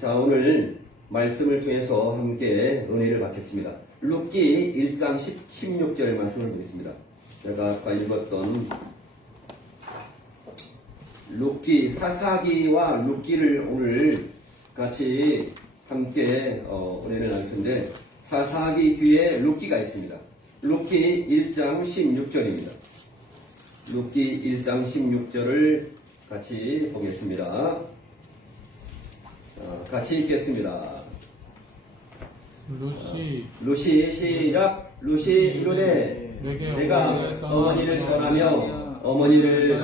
자, 오늘 말씀을 통해서 함께 은혜를 받겠습니다. 룻기 1장 16절 말씀을 보겠습니다. 제가 아까 읽었던 룻기, 사사기와 룻기를 오늘 같이 함께 은혜를 나눌 텐데, 사사기 뒤에 룻기가 있습니다. 룻기 1장 16절입니다. 룻기 1장 16절을 같이 보겠습니다. 같이 읽겠습니다. 루시 시작. 루시 이르되 내가 어머니를 떠나며 어머니를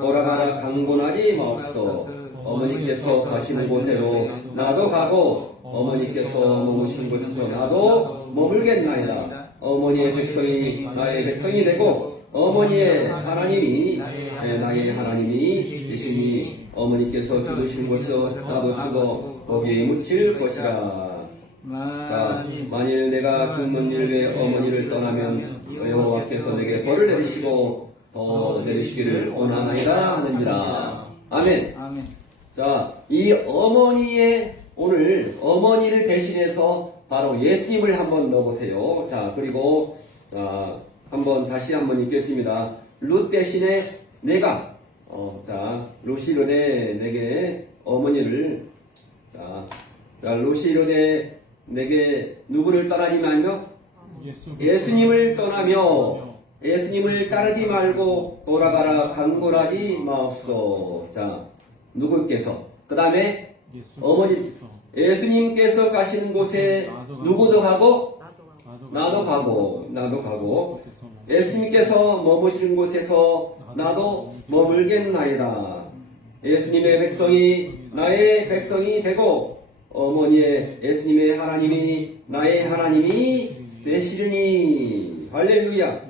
돌아가라 강권하리 마옵소. 어머니께서 가시는 곳에로 나도 가고 어머니께서 머무신 곳에서 나도 머물겠나이다. 어머니의 백성이 나의 백성이 되고 어머니의 하나님이 나의 하나님이 되시니 어머니께서 죽으신 곳에서 나도 죽어 거기에 묻힐 것이라. 자, 만일 내가 죽는 일 외에 어머니를 떠나면 여호와께서 내게 벌을 내리시고 더 내리시기를 원하나이다 하느니라. 아멘. 자, 이 어머니의 오늘 어머니를 대신해서 바로 예수님을 한번 넣어보세요. 자, 그리고 한번 다시 한번 읽겠습니다. 룻 대신에 내가 룻이 이르되 내게 어머니를 룻이 이르되 내게 누구를 떠나지 말며 예수님을 떠나며 예수님을 따르지 말고 돌아가라 강권하지 마옵소. 자, 누구께서 그 다음에 어머니 예수님께서 가시는 곳에 누구도 가고 나도 가고 예수님께서 머무시는 곳에서 나도 머물겠나이다. 예수님의 백성이 나의 백성이 되고 어머니의 예수님의 하나님이 나의 하나님이 되시리니. 할렐루야.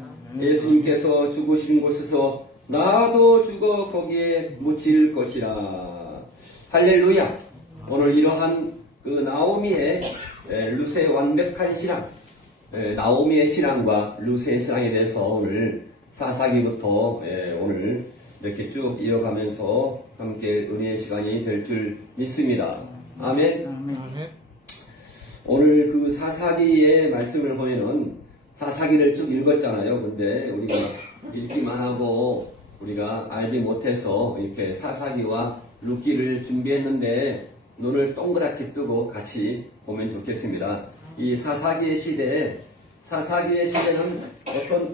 예수님께서 죽으신 곳에서 나도 죽어 거기에 묻힐 것이라. 할렐루야. 오늘 이러한 그 나오미의 룻의 완벽한 신앙, 나오미의 신앙과 룻의 신앙에 대해서 오늘 사사기부터 오늘 이렇게 쭉 이어가면서 함께 은혜의 시간이 될 줄 믿습니다. 아멘. 오늘 그 사사기의 말씀을 보면은 사사기를 쭉 읽었잖아요. 근데 우리가 읽기만 하고 우리가 알지 못해서 이렇게 사사기와 룻기를 준비했는데 눈을 동그랗게 뜨고 같이 보면 좋겠습니다. 이 사사기의 시대는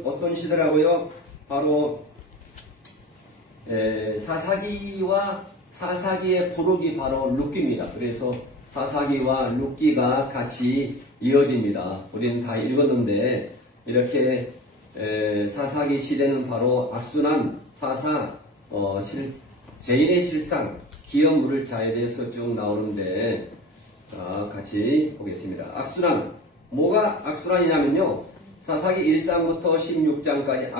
어떤 시대라고요? 바로 사사기와 사사기의 부록이 바로 룻기입니다. 그래서 사사기와 룻기가 같이 이어집니다. 우리는 다 읽었는데 이렇게 사사기 시대는 바로 악순환, 사사, 죄인의 실상, 기업물을 자에 대해서 쭉 나오는데 같이 보겠습니다. 악순환, 뭐가 악순환이냐면요, 사사기 1장부터 16장까지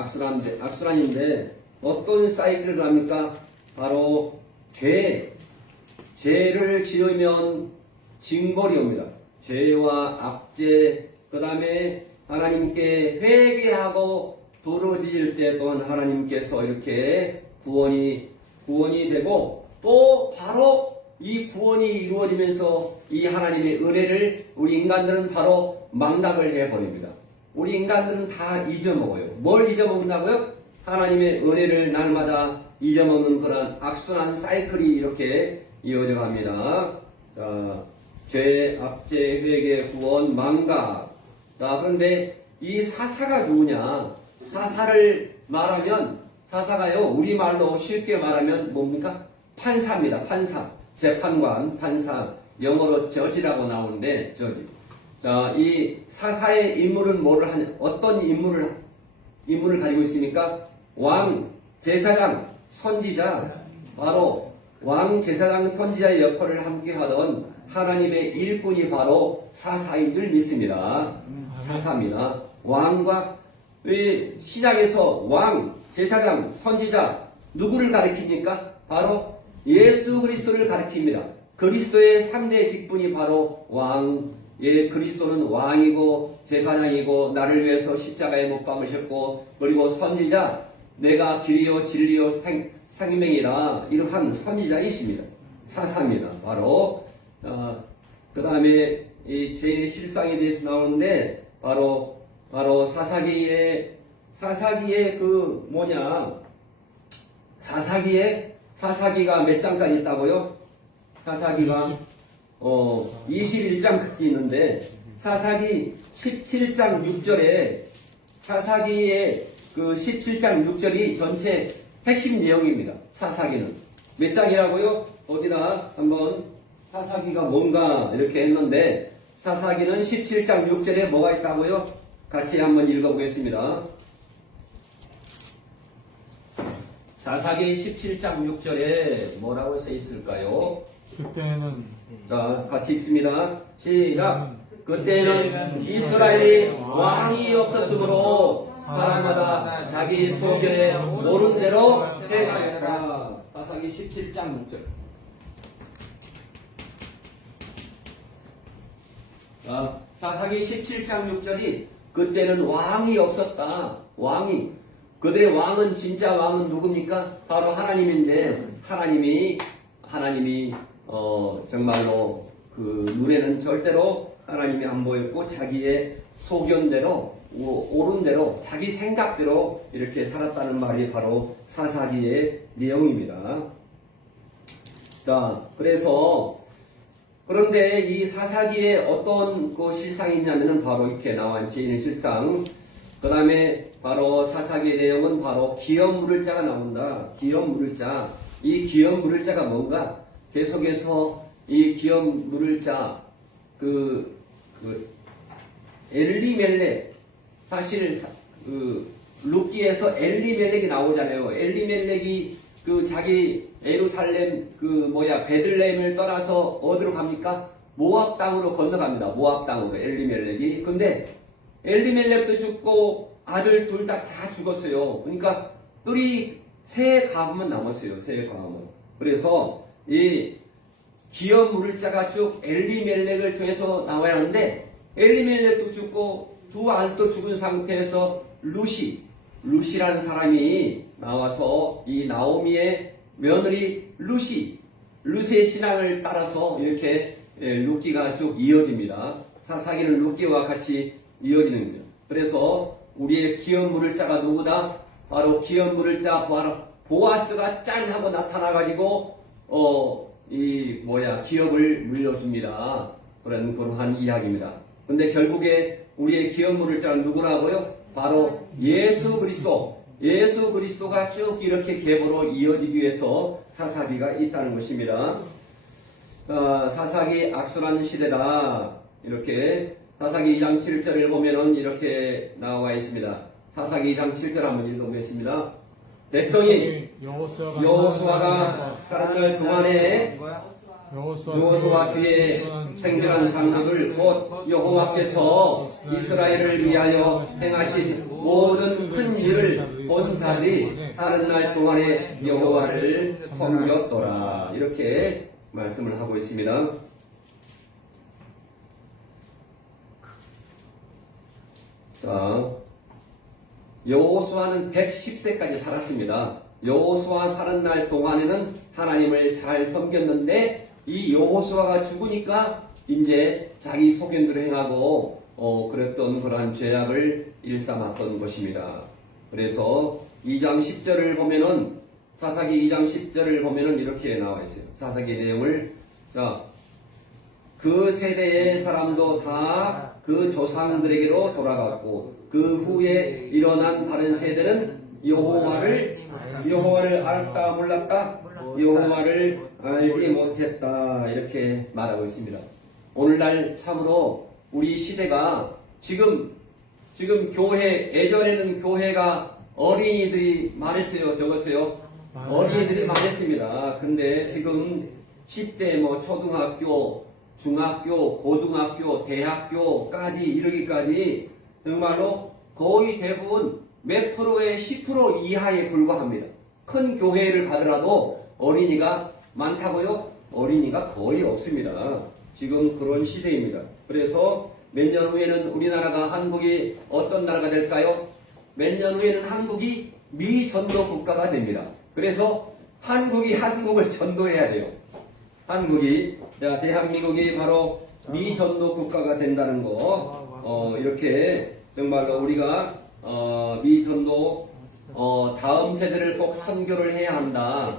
악순환인데 어떤 사이클을 합니까? 바로 죄를 지으면 징벌이 옵니다. 죄와 압제, 그 다음에 하나님께 회개하고 부르짖을 때 또한 하나님께서 이렇게 구원이 되고, 또 바로 이 구원이 이루어지면서 이 하나님의 은혜를 우리 인간들은 바로 망각을 해버립니다. 우리 인간들은 다 잊어먹어요. 뭘 잊어먹는다고요? 하나님의 은혜를 날마다 잊어먹는 그런 악순환 사이클이 이렇게 이어져 갑니다. 자, 죄, 압제, 회개, 구원, 망각. 자, 그런데 이 사사가 누구냐? 사사를 말하면, 사사가요, 우리말로 쉽게 말하면 뭡니까? 판사입니다. 판사. 재판관, 판사. 영어로 저지라고 나오는데, 저지. 자, 이 사사의 인물은 어떤 인물을 가지고 있습니까? 왕, 제사장, 선지자. 바로 왕, 제사장, 선지자의 역할을 함께 하던 하나님의 일꾼이 바로 사사인 줄 믿습니다. 사사입니다. 왕과 시작에서 왕, 제사장, 선지자 누구를 가리킵니까? 바로 예수 그리스도를 가리킵니다. 그리스도의 3대 직분이 바로 왕, 그리스도는 왕이고 제사장이고 나를 위해서 십자가에 못 박으셨고, 그리고 선지자, 내가 길이요 진리요 생명이라 이러한 선지자이십니다. 사사입니다. 바로 그 다음에 이 죄의 실상에 대해서 나오는데 바로 사사기의 그 뭐냐 사사기가 몇 장까지 있다고요? 사사기가 21장까지 있는데 사사기 17장 6절에 사사기의 그 17장 6절이 전체 핵심 내용입니다. 사사기는 몇 장이라고요? 어디다 한번 사사기가 뭔가 이렇게 했는데 사사기는 17장 6절에 뭐가 있다고요? 같이 한번 읽어보겠습니다. 사사기 17장 6절에 뭐라고 써 있을까요? 그때는 자, 같이 읽습니다. 시작. 그때는 이스라엘이 왕이 없었으므로 사람마다 자기 소견에 옳은 대로 행하였다. 사사기 17장 6절. 자, 사사기 17장 6절이 그때는 왕이 없었다. 그들의 왕은 진짜 왕은 누굽니까? 바로 하나님인데 하나님이 정말로 그 눈에는 절대로 하나님이 안 보였고 자기의 소견대로 옳은 대로 자기 생각대로 이렇게 살았다는 말이 바로 사사기의 내용입니다. 자, 그런데 이 사사기에 어떤 그 실상이 있냐면은 바로 이렇게 나와 죄인의 실상. 그 다음에 바로 사사기의 내용은 바로 기업 물을 자가 나온다. 기업 물을 자. 이 기업 물을 자가 뭔가? 계속해서 이 기업 물을 자, 엘리멜렉. 사실, 룻기에서 엘리멜렉이 나오잖아요. 엘리멜렉이 자기 예루살렘 베들레헴을 떠나서 어디로 갑니까? 모압 땅으로 건너갑니다. 모압 땅으로 엘리멜렉이. 근데 엘리멜렉도 죽고 아들 둘 다 죽었어요. 그러니까 세 가문만 남았어요. 세 가문. 그래서 이 기업 물을 자가 쭉 엘리멜렉을 통해서 나와야 하는데 엘리멜렉도 죽고 두 아들도 죽은 상태에서 룻이라는 사람이 나와서 이 나오미의 며느리 룻의 신앙을 따라서 이렇게 룻기가 쭉 이어집니다. 사사기는 룻기와 같이 이어지는 겁니다. 그래서 우리의 기업 물을 자가 누구다? 바로 기업 물을 자 보아스가 짠 하고 나타나가지고 기업을 물려줍니다. 그런 이야기입니다. 근데 결국에 우리의 기업 물을 자는 누구라고요? 바로 예수 그리스도가 쭉 이렇게 계보로 이어지기 위해서 사사기가 있다는 것입니다. 사사기 악순환 시대다. 이렇게 사사기 2장 7절을 보면은 이렇게 나와 있습니다. 사사기 2장 7절 한번 읽어보겠습니다. 백성이 여호수아가 사는 날 동안에 여호수아 뒤에 생존한 장로들 곧 여호와께서 이스라엘을 위하여 행하신 모든 큰 일을 본 자들이 사는 날 동안에 여호와를 섬겼더라. 이렇게 말씀을 하고 있습니다. 자, 여호수아는 110세까지 살았습니다. 여호수아 사는 날 동안에는 하나님을 잘 섬겼는데 이 여호수아가 죽으니까 이제 자기 소견대로 행하고 그랬던 그러한 죄악을 일삼았던 것입니다. 그래서 2장 10절을 보면은 사사기 2장 10절을 보면은 이렇게 나와 있어요. 사사기 내용을 그 세대의 사람도 다 그 조상들에게로 돌아갔고 그 후에 일어난 다른 세대는 여호와를 알았다 몰랐다? 여호와를 알지 못했다. 이렇게 말하고 있습니다. 오늘날 참으로 우리 시대가 지금 교회, 예전에는 교회가 어린이들이 많았어요. 적었어요. 어린이들이 많았습니다. 근데 지금 10대 초등학교, 중학교, 고등학교, 대학교까지 이르기까지 정말로 거의 대부분 몇 프로의 10% 이하에 불과합니다. 큰 교회를 가더라도 어린이가 많다고요? 어린이가 거의 없습니다. 지금 그런 시대입니다. 그래서 몇 년 후에는 우리나라가 한국이 어떤 나라가 될까요? 몇 년 후에는 한국이 미전도 국가가 됩니다. 그래서 한국이 한국을 전도해야 돼요. 한국이, 자, 대한민국이 바로 미전도 국가가 된다는 거, 이렇게 정말로 우리가, 미전도, 다음 세대를 꼭 선교를 해야 한다.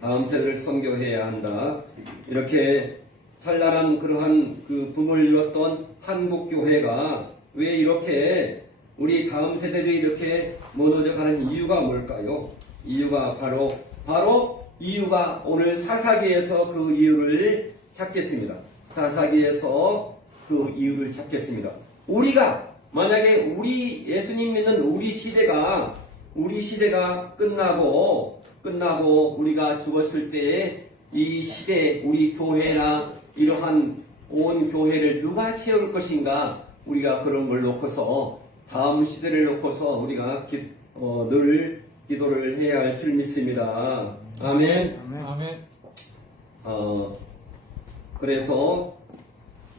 다음 세대를 선교해야 한다. 이렇게 찬란한 그러한 그 붐을 이뤘던 한국교회가 왜 이렇게 우리 다음 세대들이 이렇게 무너져 가는 이유가 뭘까요? 이유가 바로 이유가 오늘 사사기에서 그 이유를 찾겠습니다. 사사기에서 그 이유를 찾겠습니다. 우리가 만약에 우리 예수님 믿는 우리 시대가 끝나고 우리가 죽었을 때에 이 시대 우리 교회나 이러한 온 교회를 누가 채울 것인가, 우리가 그런 걸 놓고서 다음 시대를 놓고서 우리가 늘 기도를 해야 할 줄 믿습니다. 아멘. 아멘. 그래서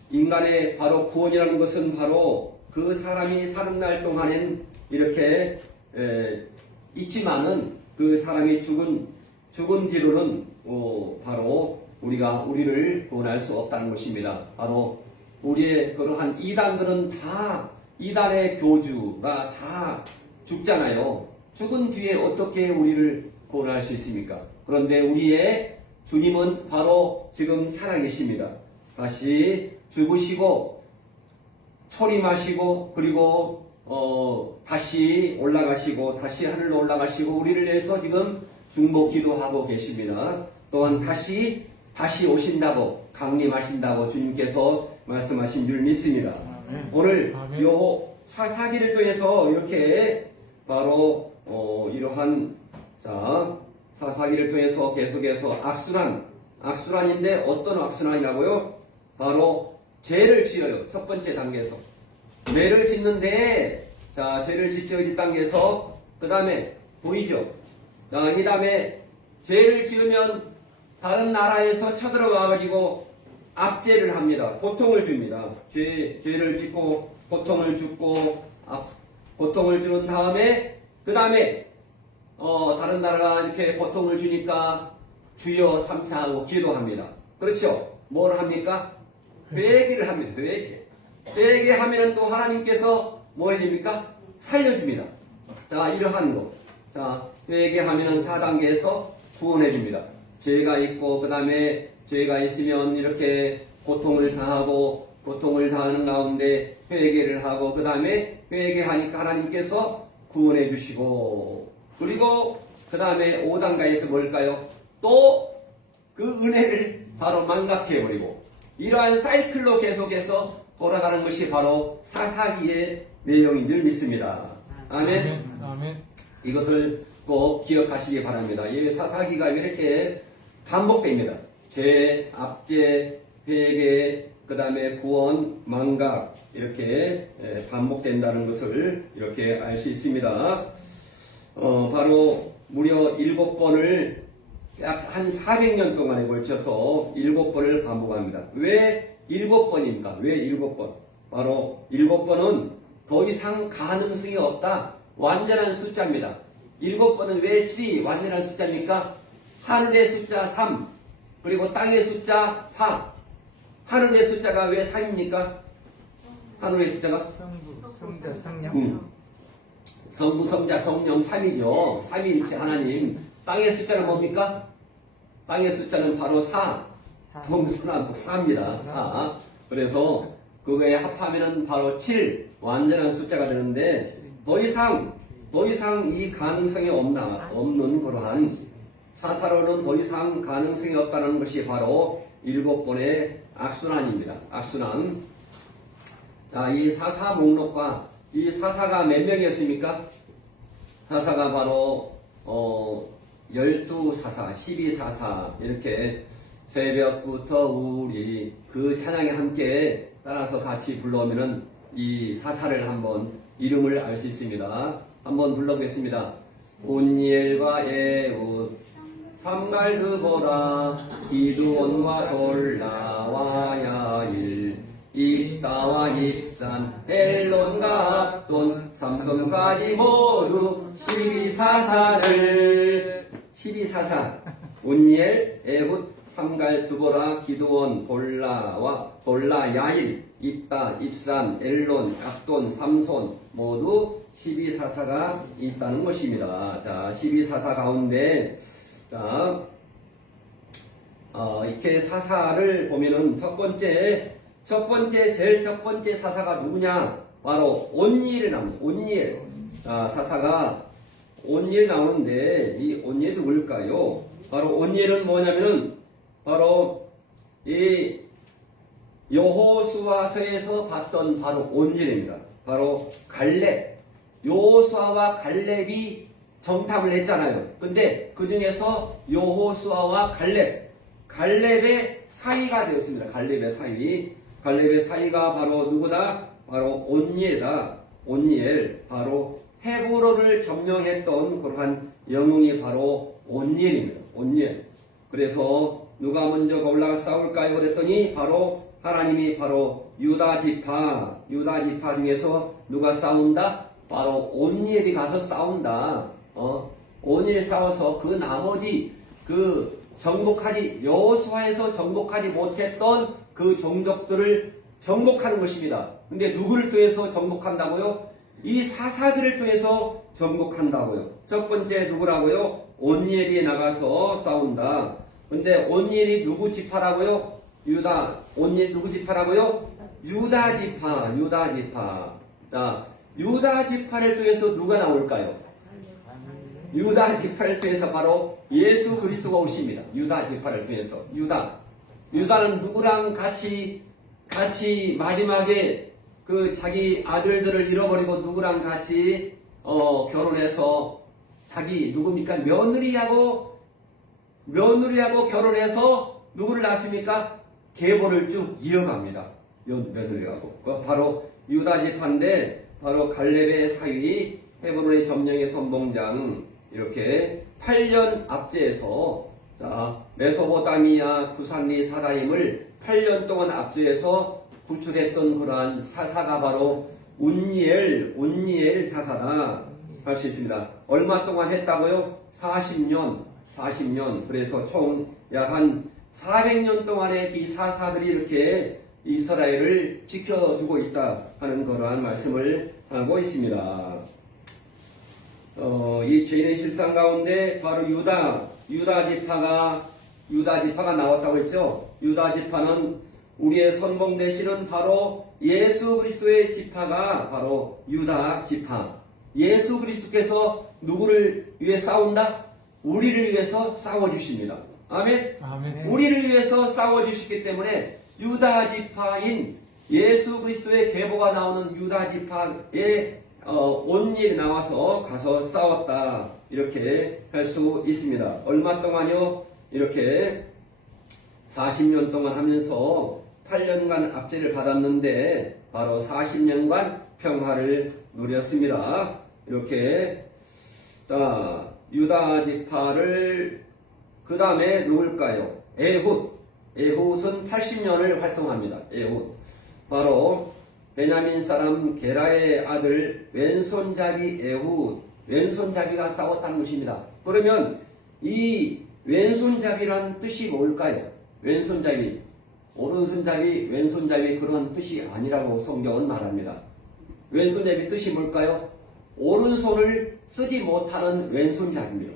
인간의 바로 구원이라는 것은 바로 그 사람이 사는 날 동안엔 이렇게 있지만은 그 사람이 죽은 뒤로는 바로 우리를 구원할 수 없다는 것입니다. 바로 우리의 그러한 이단들은 다 이단의 교주가 다 죽잖아요. 죽은 뒤에 어떻게 우리를 구원할 수 있습니까? 그런데 우리의 주님은 바로 지금 살아계십니다. 다시 죽으시고 초림하시고 그리고 다시 올라가시고 다시 하늘로 올라가시고 우리를 위해서 지금 중보기도 하고 계십니다. 또한 다시 오신다고 강림하신다고 주님께서 말씀하신 줄 믿습니다. 아멘. 오늘 아멘. 요 사사기를 통해서 이렇게 바로 이러한 사사기를 통해서 계속해서 악순환인데 어떤 악순환이라고요? 바로 죄를 지어요. 첫 번째 단계에서 죄를 짓는데 죄를 짓죠. 1단계에서 그 다음에 보이죠. 이 다음에 죄를 지으면 다른 나라에서 쳐들어가가지고 압제를 합니다. 고통을 줍니다. 죄를 짓고 고통을 줍고 고통을 준 다음에 그 다음에 다른 나라가 이렇게 고통을 주니까 주여 삼차하고 기도합니다. 그렇죠? 뭘 합니까? 회개를 합니다. 회개하면은 또 하나님께서 뭐 해줍니까? 살려줍니다. 이러한 거. 회개하면은 4단계에서 구원해줍니다. 죄가 있고 그 다음에 죄가 있으면 이렇게 고통을 당하는 가운데 회개를 하고 그 다음에 회개하니까 하나님께서 구원해 주시고 그리고 그 다음에 5단계에서 뭘까요? 또 그 은혜를 바로 망각해버리고 이러한 사이클로 계속해서 돌아가는 것이 바로 사사기의 내용인 줄 믿습니다. 아멘. 아멘. 이것을 꼭 기억하시기 바랍니다. 이 사사기가 이렇게 반복됩니다. 죄, 압제, 회개, 그 다음에 구원, 망각 이렇게 반복된다는 것을 이렇게 알 수 있습니다. 바로 무려 7번을 약 한 400년 동안에 걸쳐서 7번을 반복합니다. 왜 7번입니까? 왜 7번? 바로 7번은 더 이상 가능성이 없다. 완전한 숫자입니다. 7번은 왜 7이 완전한 숫자입니까? 하늘의 숫자 3, 그리고 땅의 숫자 4. 하늘의 숫자가 왜 3입니까? 하늘의 숫자가? 성자, 성령. 성부, 성자, 성령 3이죠. 3위일체 하나님. 땅의 숫자는 뭡니까? 땅의 숫자는 바로 4. 동서남북 4입니다. 4. 그래서 그거에 합하면은 바로 7. 완전한 숫자가 되는데 더 이상 이 가능성이 없는 그러한 사사로는 더 이상 가능성이 없다는 것이 바로 7번의 악순환입니다. 악순환. 이 사사 목록과 이 사사가 몇 명이었습니까? 사사가 바로 12사사, 12사사 이렇게 새벽부터 우리 그 찬양에 함께 따라서 같이 불러오면은 이 사사를 한번 이름을 알 수 있습니다. 한번 불러보겠습니다. 온니엘과 에웃, 삼갈드보라, 기드온과 돌라와 야일, 입다와 입산, 엘론과 압돈, 삼손까지 모두 12사사를 12사사 온니엘, 에훗, 삼갈, 두보라, 기드온, 돌라, 야일, 입다, 입산, 엘론, 압돈, 삼손 모두 12사사가 있다는 것입니다. 자, 12사사 가운데 자, 이렇게 사사를 보면은 제일 첫 번째 사사가 누구냐? 바로 온니엘 나옵니다. 온니엘. 자, 사사가 온니엘 나오는데 이 온니엘이 누굴까요? 바로 온니엘은 뭐냐면은 바로 이 여호수아서에서 봤던 바로 온니엘입니다. 바로 갈렙. 여호수아와 갈렙이 정탐을 했잖아요. 근데 그 중에서 여호수아와 갈렙의 사이가 되었습니다. 갈렙의 사이가 바로 누구다? 바로 온니엘이다. 온니엘. 바로 헤브론을 점령했던 그러한 영웅이 바로 온니엘입니다. 온니엘. 그래서 누가 먼저 올라가 싸울까요? 그랬더니 바로 하나님이 바로 유다 지파 중에서 누가 싸운다? 바로 온니엘이 가서 싸운다. 온니엘이 싸워서 그 나머지 여호수아에서 정복하지 못했던 그 종족들을 정복하는 것입니다. 근데 누구를 통해서 정복한다고요? 이 사사들을 통해서 정복한다고요. 첫 번째 누구라고요? 온니엘이 나가서 싸운다. 근데 온니엘이 누구 지파라고요? 온니엘 누구 지파라고요? 유다 지파. 자, 유다 지파를 통해서 누가 나올까요? 유다 지파를 통해서 바로 예수 그리스도가 오십니다. 유다 지파를 통해서. 유다는 누구랑 같이 마지막에 그 자기 아들들을 잃어버리고 누구랑 같이 결혼해서 자기 누굽니까? 며느리하고 결혼해서 누구를 낳습니까? 계보를 쭉 이어갑니다. 며느리하고. 바로 유다 지파인데 바로 갈렙의 사위, 헤브론의 점령의 선봉장 이렇게 8년 압제해서 메소포타미아 구산리 사다임을 8년 동안 압제해서 구출했던 그러한 사사가 바로 온니엘 사사다 할 수 있습니다. 얼마 동안 했다고요? 40년. 그래서 총 약 한 400년 동안의 이 사사들이 이렇게 이스라엘을 지켜주고 있다 하는 그러한 말씀을 하고 있습니다. 이 죄인의 실상 가운데 바로 유다 지파가 나왔다고 했죠. 유다 지파는 우리의 선봉 되시는 바로 예수 그리스도의 지파가 바로 유다 지파. 예수 그리스도께서 누구를 위해 싸운다? 우리를 위해서 싸워주십니다. 아멘. 우리를 위해서 싸워주시기 때문에 유다 지파인 예수 그리스도의 계보가 나오는 유다 지파의 온니엘이 나와서 가서 싸웠다. 이렇게 할 수 있습니다. 얼마 동안요? 이렇게 40년 동안 하면서 8년간 압제를 받았는데 바로 40년간 평화를 누렸습니다. 이렇게 유다 지파를 그 다음에 누굴까요? 에훗은 80년을 활동합니다. 에훗 바로 베냐민 사람 게라의 아들 왼손잡이 왼손잡이가 싸웠다는 것입니다. 그러면 이 왼손잡이란 뜻이 뭘까요? 왼손잡이, 오른손잡이, 왼손잡이 그런 뜻이 아니라고 성경은 말합니다. 왼손잡이 뜻이 뭘까요? 오른손을 쓰지 못하는 왼손잡이입니다.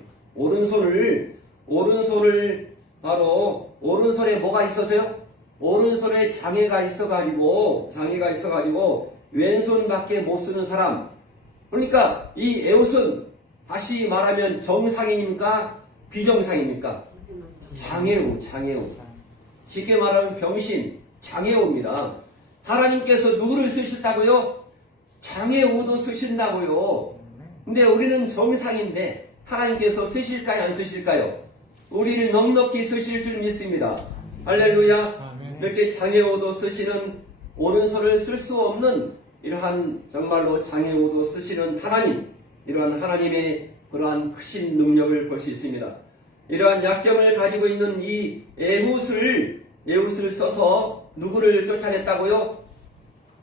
오른손을 바로 오른손에 뭐가 있어서요? 오른손에 장애가 있어가지고 왼손밖에 못 쓰는 사람. 그러니까 이 에훗은 다시 말하면 정상입니까? 비정상입니까? 장애우. 쉽게 말하면 병신, 장애우입니다. 하나님께서 누구를 쓰셨다고요? 장애우도 쓰신다고요. 근데 우리는 정상인데 하나님께서 쓰실까요? 안 쓰실까요? 우리를 넉넉히 쓰실 줄 믿습니다. 할렐루야. 이렇게 장애우도 쓰시는, 오른손을 쓸 수 없는 이러한 정말로 장애우도 쓰시는 하나님, 이러한 하나님의 그러한 크신 능력을 볼 수 있습니다. 이러한 약점을 가지고 있는 이 에훗을 써서 누구를 쫓아냈다고요?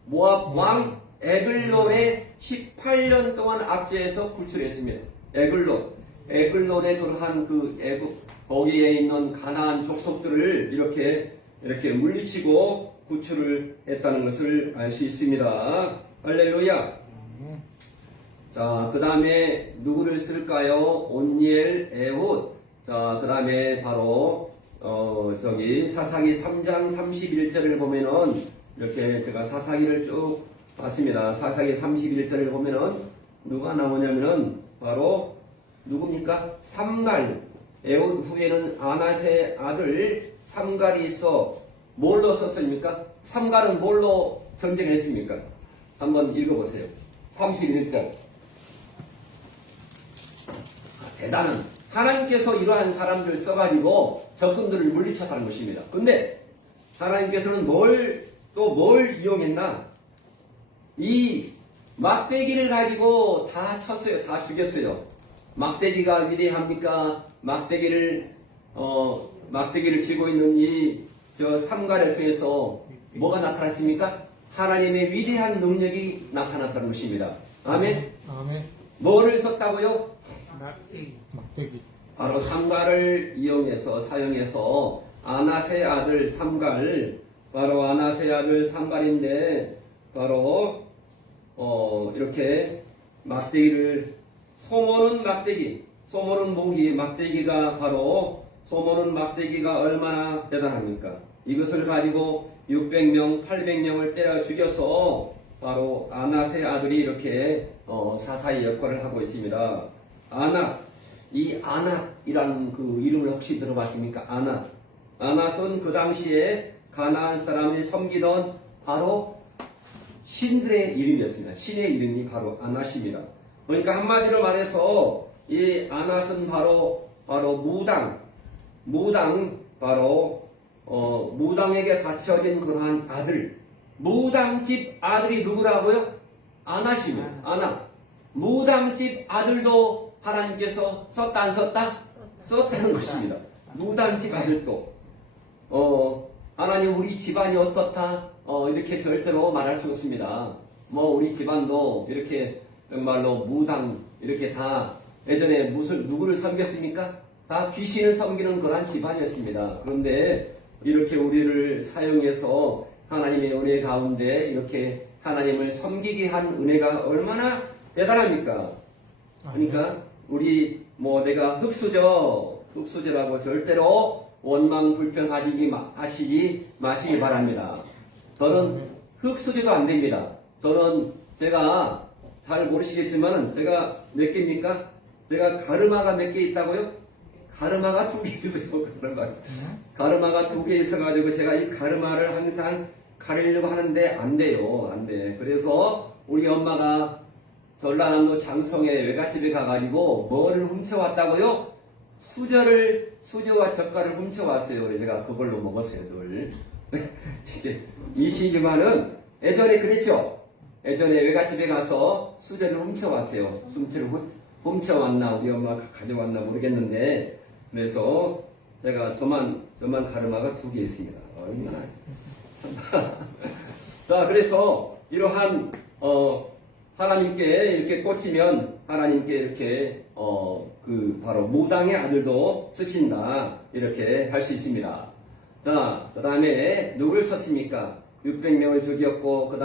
모압 왕 에글론의 18년 동안 압제해서 구출했습니다. 에글론의 그러한 거기에 있는 가나안 족속들을 이렇게 물리치고 구출을 했다는 것을 알 수 있습니다. 할렐루야. 자, 그 다음에 누구를 쓸까요? 온니엘, 에훗. 자, 그 다음에 바로 사사기 3장 31절을 보면은 이렇게 제가 사사기를 쭉 봤습니다. 사사기 31절을 보면은 누가 나오냐면은 바로 누굽니까? 삼갈. 에훗 후에는 아낫의 아들 삼갈이 있어. 뭘로 썼습니까? 삼갈은 뭘로 전쟁했습니까? 한번 읽어보세요. 31절. 대단한 하나님께서 이러한 사람들 써가지고 적군들을 물리쳤다는 것입니다. 근데 하나님께서는 뭘 이용했나? 이 막대기를 가지고 다 쳤어요. 다 죽였어요. 막대기가 위대합니까? 막대기를 쥐고 있는 저 삼갈을 통해서 뭐가 나타났습니까? 하나님의 위대한 능력이 나타났다는 것입니다. 아멘. 아멘. 뭐를 썼다고요? 막대기. 바로 삼갈을 사용해서 아낫의 아들 삼갈, 바로 아낫의 아들 삼갈인데 바로 이렇게 막대기를 소모는 무기, 소모는 막대기가 얼마나 대단합니까? 이것을 가지고 600명, 800명을 때려 죽여서 바로 아낫의 아들이 이렇게 사사의 역할을 하고 있습니다. 이 아낫이라는 그 이름을 혹시 들어봤습니까? 아낫은 그 당시에 가나안 사람이 섬기던 바로 신들의 이름이었습니다. 신의 이름이 바로 아낫입니다. 그러니까 한마디로 말해서 이 아낫은 바로 무당에게 바쳐진 그러한 아들, 무당집 아들이 누구라고요? 아낫입니다. 아낫. 무당집 아들도 하나님께서 썼다 안 썼다? 썼다는 것입니다. 무당집 아들도. 하나님 우리 집안이 어떻다? 이렇게 절대로 말할 수 없습니다. 우리 집안도 이렇게 정말로 무당, 이렇게 다 예전에 누구를 섬겼습니까? 다 귀신을 섬기는 그러한 집안이었습니다. 그런데 이렇게 우리를 사용해서 하나님의 은혜 가운데 이렇게 하나님을 섬기게 한 은혜가 얼마나 대단합니까? 그러니까 우리 내가 흙수저라고 절대로 원망 불평 하시지 마시기 바랍니다. 저는 흙수저도 안 됩니다. 제가 잘 모르시겠지만 제가 몇 개입니까? 제가 가르마가 몇 개 있다고요? 가르마가 2개 있어요. 가르마가 2개 있어가지고 제가 이 가르마를 항상 가리려고 하는데 안 돼요. 안 돼. 그래서 우리 엄마가 전라남도 장성에 외갓집에 가가지고 뭐를 훔쳐왔다고요? 수저와 젓갈을 훔쳐왔어요. 그래서 제가 그걸로 먹었어요, 늘. 이시지만은 예전에 그랬죠? 예전에 외갓집에 가서 수저를 훔쳐왔어요. 수저를 훔쳐왔나, 우리 엄마가 가져왔나 모르겠는데, 그래서 제가 저만 가르마가 2개 있습니다. 얼마나. 자, 그래서 이러한, 하나님께 이렇게 꽂히면 하나님께 이렇게 바로 무당의 아들도 쓰신다 이렇게 할 수 있습니다. 자, 그 다음에 누굴 썼습니까? 600명을 죽였고 그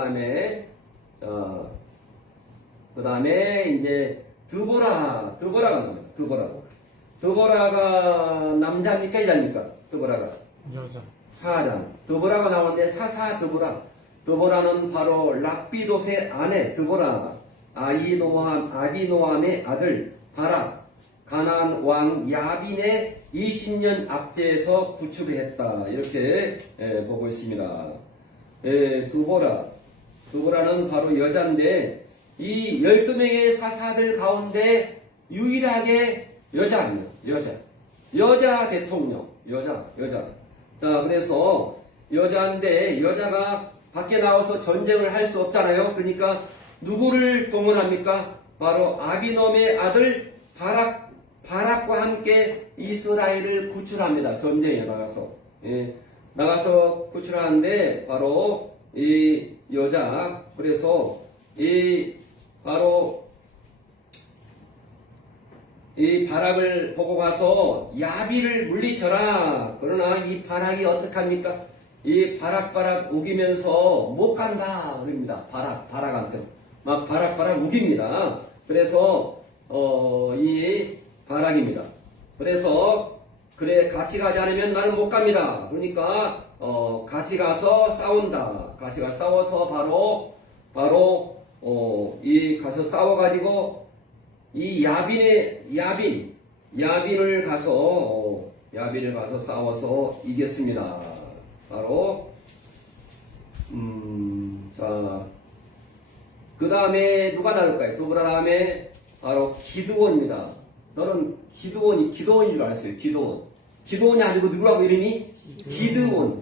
다음에 이제 드보라가 나옵니다. 드보라가 남자입니까 여자입니까? 드보라가 여자. 사장. 드보라가 나오는데 드보라는 바로 랍비돗의 아내 드보라, 아비노함의 아들 바락, 가나안 왕 야빈의 20년 압제에서 구출했다. 이렇게 보고 있습니다. 드보라는 바로 여자인데 이 12명의 사사들 가운데 유일하게 여자입니다. 여자 대통령. 여자. 자, 그래서 여자인데 여자가 밖에 나와서 전쟁을 할 수 없잖아요. 그러니까 누구를 동원합니까? 바로 아비놈의 아들 바락과 함께 이스라엘을 구출합니다. 전쟁에 나가서. 나가서 구출하는데 바로 이 여자, 그래서 바로 이 바락을 보고 가서 야비를 물리쳐라. 그러나 이 바락이 어떡합니까? 이 바락 우기면서 못 간다. 그럽니다. 바락한테. 막 바락 우깁니다. 그래서, 이 바락입니다. 그래서, 그래, 같이 가지 않으면 나는 못 갑니다. 그러니까, 같이 가서 싸운다. 같이 가서 싸워서 이 가서 싸워가지고, 이 야빈을 가서 싸워서 이겼습니다. 바로, 자, 그 다음에 누가 나올까요? 그 다음에 바로 기드온입니다. 저는 기드온인 줄 알았어요. 기드온이 아니고 누구라고 이름이? 기드온.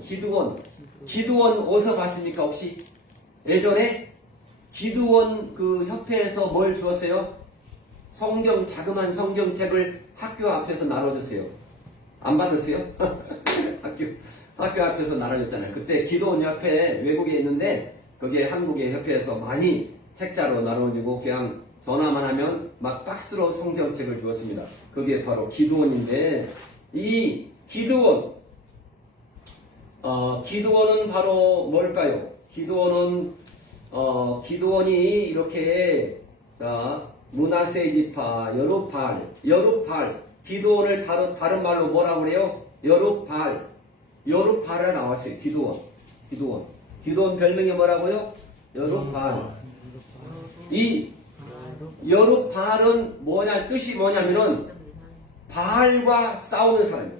기드온 어디서 봤습니까? 혹시? 예전에 기드온 그 협회에서 뭘 주었어요? 자그만 성경책을 학교 앞에서 나눠줬어요. 안 받았어요? 학교 앞에서 나눠줬잖아요. 그때 기드온 협회 외국에 있는데 그게 한국의 협회에서 많이 책자로 나눠주고 그냥 전화만 하면 막 박스로 성경책을 주었습니다. 그게 바로 기드온인데 이 기드온은 바로 뭘까요? 기드온이 이렇게 문하세 지파 여룻발 기드온을 다른 말로 뭐라고 그래요? 여룻발에 나왔어요. 기드온 별명이 뭐라고요? 여룻발. 이 여룻발은 뜻이 뭐냐면은 바알과 싸우는 사람이에요.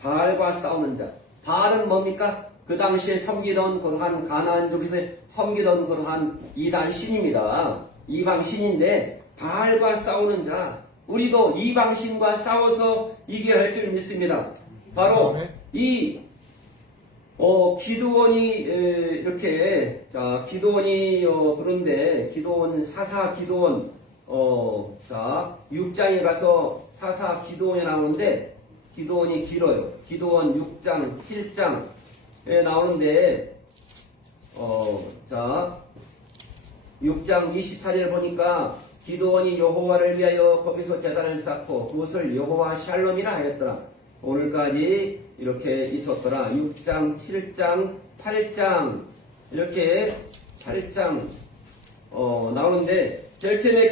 바알과 싸우는 자. 바알은 뭡니까? 그 당시에 섬기던 그러한 가나안 쪽에서 섬기던 그러한 이단 신입니다. 이방 신인데 바알과 싸우는 자. 우리도 이방 신과 싸워서 이겨야 할 줄 믿습니다. 바로 이 기드온이 이렇게 그런데 사사 기드온 6장에 가서 사사 기드온이 나오는데 기드온이 길어요. 기드온 6장 7장에 나오는데 6장 24절을 보니까 기드온이 여호와를 위하여 거기서 제단을 쌓고 그것을 여호와 샬롬이라 하였더라. 오늘까지 이렇게 있었더라. 6장, 7장, 8장 이렇게 8장 나오는데 제일 처음에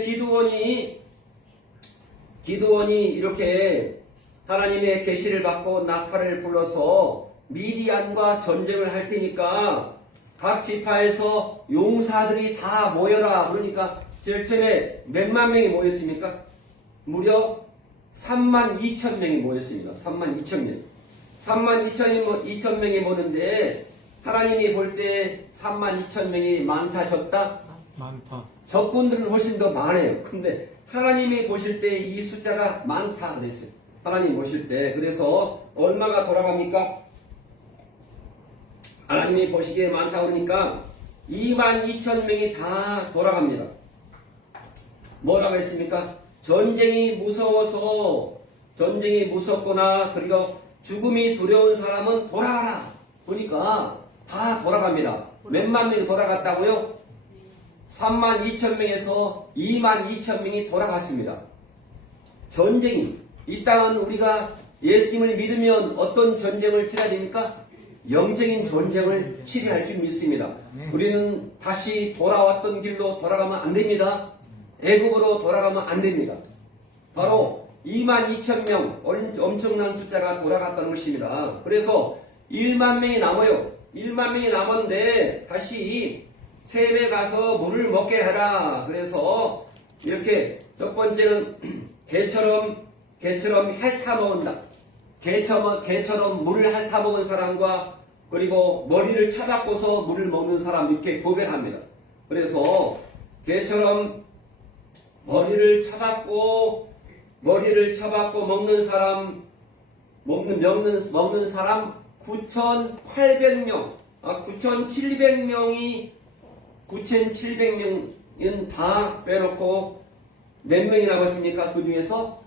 기드온이 이렇게 하나님의 계시를 받고 나팔을 불러서 미디안과 전쟁을 할 테니까 각 지파에서 용사들이 다 모여라. 그러니까 제일 처음에 몇만 명이 모였습니까? 무려 32,000명이 모였습니다. 32,000명. 32,000명이 모는데 하나님이 볼 때 32,000명이 많다 적다? 많다. 적군들은 훨씬 더 많아요. 근데 하나님이 보실 때 이 숫자가 많다 그랬어요. 하나님 보실 때. 그래서 얼마가 돌아갑니까? 하나님이 보시기에 많다 그러니까 22,000명이 다 돌아갑니다. 뭐라고 했습니까? 전쟁이 무섭거나 그리고 죽음이 두려운 사람은 돌아가라. 보니까 다 돌아갑니다. 몇만 명이 돌아갔다고요? 32,000명에서 22,000명이 돌아갔습니다. 전쟁이 이 땅은 우리가 예수님을 믿으면 어떤 전쟁을 치러야 됩니까? 영적인 전쟁을 치러야 할 줄 믿습니다. 우리는 다시 돌아왔던 길로 돌아가면 안 됩니다. 애국으로 돌아가면 안 됩니다. 바로 22,000명 엄청난 숫자가 돌아갔다는 것입니다. 그래서 1만 명이 남아요. 1만 명이 남았는데 다시 세배 가서 물을 먹게 하라. 그래서 이렇게 첫 번째는 개처럼 핥아먹는다. 개처럼 물을 핥아먹은 사람과 그리고 머리를 찾아보서 물을 먹는 사람 이렇게 구별합니다. 그래서 개처럼 머리를 쳐박고 먹는 사람 9,800명, 9,700명은 다 빼놓고 몇 명이 남았습니까? 그 중에서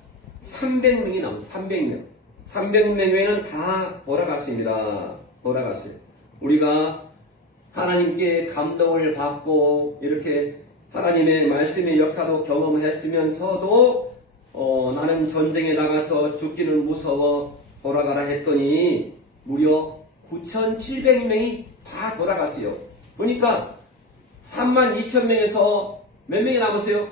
300명이 남았어요. 300명에는 다 돌아갔습니다. 돌아갔어요. 우리가 하나님께 감동을 받고 이렇게 하나님의 말씀의 역사도 경험을 했으면서도 나는 전쟁에 나가서 죽기는 무서워 돌아가라 했더니 무려 9,700명이 다 돌아갔어요. 그러니까 32,000명에서 몇 명이 남았어요?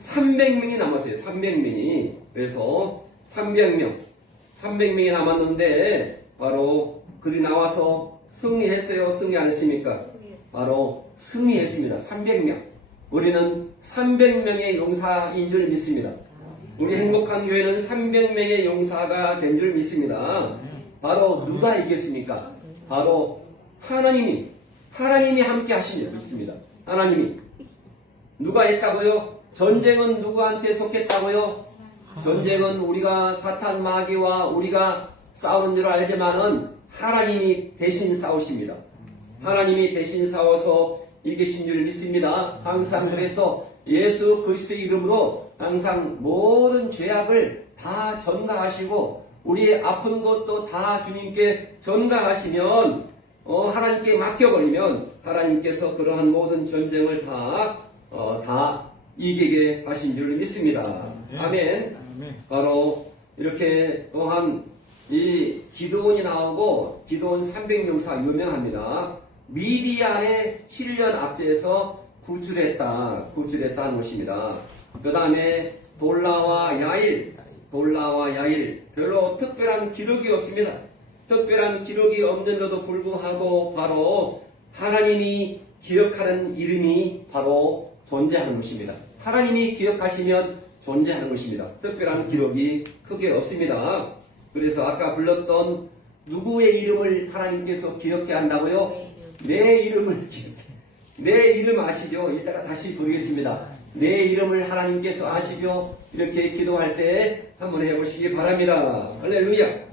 300명이 남았어요. 300명이. 그래서 300명이 남았는데 바로 그들이 나와서 승리했어요? 승리 안 했습니까? 바로 승리했습니다. 300명. 우리는 300명의 용사인 줄 믿습니다. 우리 행복한 교회는 300명의 용사가 된 줄 믿습니다. 바로 누가 이겼습니까? 바로 하나님이 함께 하신 줄 믿습니다. 하나님이. 누가 했다고요? 전쟁은 누구한테 속했다고요? 전쟁은 우리가 사탄 마귀와 우리가 싸우는 줄 알지만은 하나님이 대신 싸우십니다. 하나님이 대신 싸워서 이기신 줄 믿습니다. 항상 그래서 예수 그리스도의 이름으로 항상 모든 죄악을 다 전가하시고 우리의 아픈 것도 다 주님께 전가하시면 하나님께 맡겨버리면 하나님께서 그러한 모든 전쟁을 다 이기게 하신 줄 믿습니다. 아멘. 바로 이렇게 또한 이 기드온이 나오고 기드온 300용사 유명합니다. 미디안의 7년 앞제에서 구출했다는 것입니다. 그 다음에 돌라와 야일 별로 특별한 기록이 없습니다. 특별한 기록이 없는데도 불구하고 바로 하나님이 기억하는 이름이 바로 존재하는 것입니다. 하나님이 기억하시면 존재하는 것입니다. 특별한 기록이 크게 없습니다. 그래서 아까 불렀던 누구의 이름을 하나님께서 기억해야 한다고요? 내 이름을 기억해. 내 이름 아시죠? 이따가 다시 부르겠습니다. 내 이름을 하나님께서 아시죠? 이렇게 기도할 때 한번 해보시기 바랍니다. 할렐루야.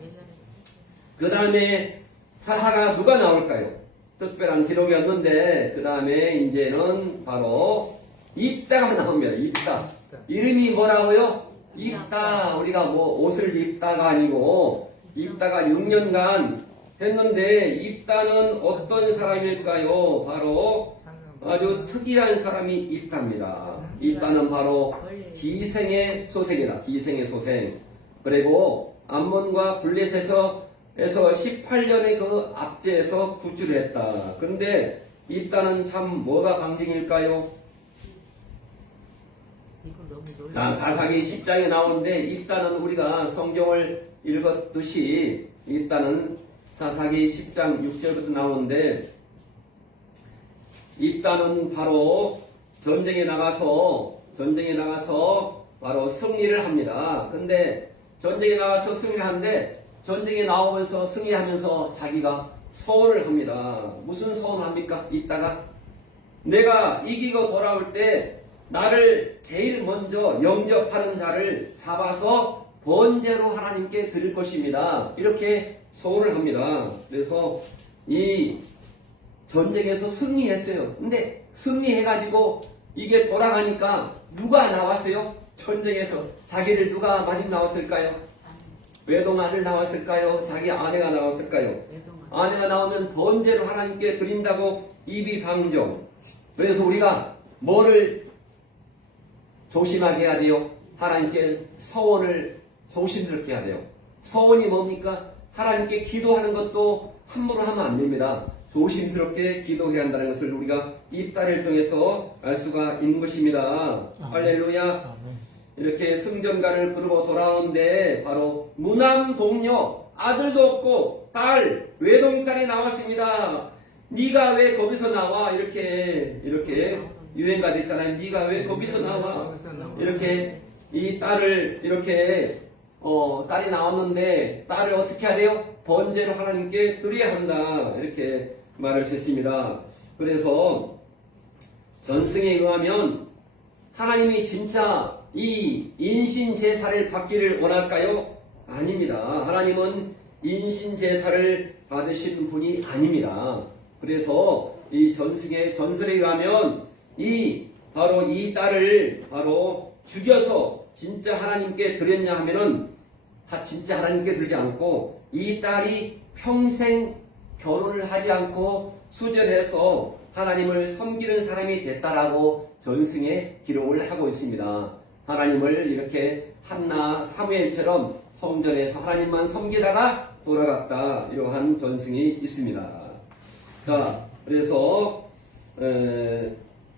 그 다음에 사사가 누가 나올까요? 특별한 기록이 없는데 그 다음에 이제는 바로 입다가 나옵니다. 입다. 이름이 뭐라고요? 입다. 우리가 뭐 옷을 입다가 아니고 입다가 6년간 했는데 입다는 어떤 사람일까요? 바로 아주 특이한 사람이 입다입니다. 입다는 바로 기생의 소생이다. 기생의 소생. 그리고 암몬과 블레셋에서 18년의 그 압제에서 구출했다. 그런데 입다는 참 뭐가 강증일까요? 자, 사사기 10장에 나오는데 입다는 우리가 성경을 읽었듯이 입다는 사사기 10장 6절부터 나오는데 입다는 바로 전쟁에 나가서 바로 승리를 합니다. 근데 전쟁에 나가서 승리를 하는데 전쟁에 나오면서 승리하면서 자기가 소원을 합니다. 무슨 소원을 합니까? 입다가 내가 이기고 돌아올 때 나를 제일 먼저 영접하는 자를 잡아서 번제로 하나님께 드릴 것입니다. 이렇게 소원을 합니다. 그래서 이 전쟁에서 승리했어요. 근데 승리해가지고 이게 돌아가니까 누가 나왔어요? 전쟁에서 자기를 누가 마중 나왔을까요? 외동아들 나왔을까요? 자기 아내가 나왔을까요? 아내가 나오면 번제로 하나님께 드린다고 입이 방정. 그래서 우리가 뭐를 조심하게 해야 돼요? 하나님께 서원을 조심스럽게 해야 돼요. 서원이 뭡니까? 하나님께 기도하는 것도 함부로 하면 안 됩니다. 조심스럽게 기도해야 한다는 것을 우리가 입다를 통해서 알 수가 있는 것입니다. 할렐루야. 이렇게 승전가를 부르고 돌아오는데 바로 무남 동료, 아들도 없고 딸, 외동딸이 나왔습니다. 네가 왜 거기서 나와? 이렇게 유행가 됐잖아요. 네가 왜 거기서 나와? 이렇게 이 딸을 이렇게 딸이 나왔는데 딸을 어떻게 해야 돼요? 번제로 하나님께 드려야 한다. 이렇게 말을 했습니다. 그래서 전승에 의하면 하나님이 진짜 이 인신 제사를 받기를 원할까요? 아닙니다. 하나님은 인신 제사를 받으신 분이 아닙니다. 그래서 이 전승의 전설에 의하면 바로 이 딸을 바로 죽여서 진짜 하나님께 드렸냐 하면은 진짜 하나님께 드리지 않고 이 딸이 평생 결혼을 하지 않고 수전해서 하나님을 섬기는 사람이 됐다라고 전승에 기록을 하고 있습니다. 하나님을 이렇게 한나 사무엘처럼 성전에서 하나님만 섬기다가 돌아갔다. 이러한 전승이 있습니다. 자, 그래서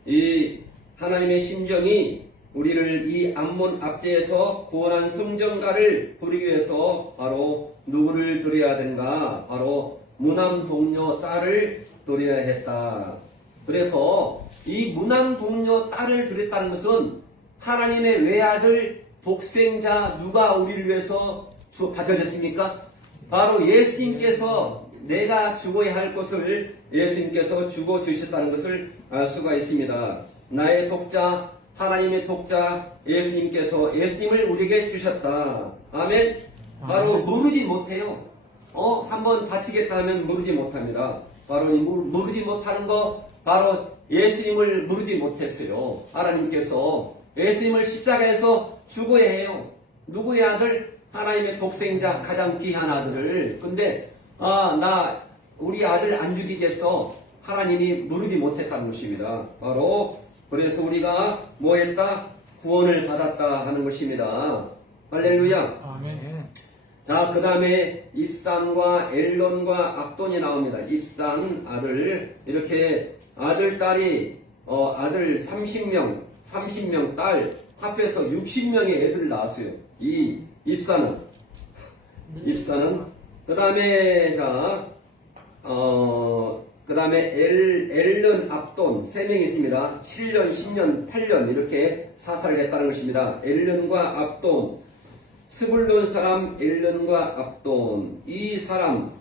이 하나님의 심정이 우리를 이 암몬 압제에서 구원한 승전가를 부리기 위해서 바로 누구를 드려야 되는가? 바로 무남 동료 딸을 드려야 했다. 그래서 이 무남 동료 딸을 드렸다는 것은 하나님의 외아들 독생자 누가 우리를 위해서 바쳐졌습니까? 바로 예수님께서 내가 죽어야 할 것을 예수님께서 죽어 주셨다는 것을 알 수가 있습니다. 나의 독자, 하나님의 독자 예수님께서 예수님을 우리에게 주셨다. 아멘. 바로 누르지 못해요. 한번 바치겠다 하면 누르지 못합니다. 바로 누르지 못하는 거 바로 예수님을 누르지 못했어요. 하나님께서 예수님을 십자가에서 죽어야 해요. 누구의 아들? 하나님의 독생자 가장 귀한 아들을. 근데 우리 아들 안 죽이겠어. 하나님이 누르지 못했다는 것입니다. 바로 그래서 우리가 뭐 했다? 구원을 받았다 하는 것입니다. 할렐루야. 아멘. 자, 그 다음에 입산과 엘론과 압돈이 나옵니다. 입산 아들, 이렇게 아들, 딸이, 아들 30명, 딸, 합해서 60명의 애들 낳았어요. 이 입산은. 그 다음에, 자, 그 다음에 엘른, 압돈, 3명이 있습니다. 7년, 10년, 8년, 이렇게 사살을 했다는 것입니다. 엘른과 압돈. 스불론 사람 엘른과 압돈, 이 사람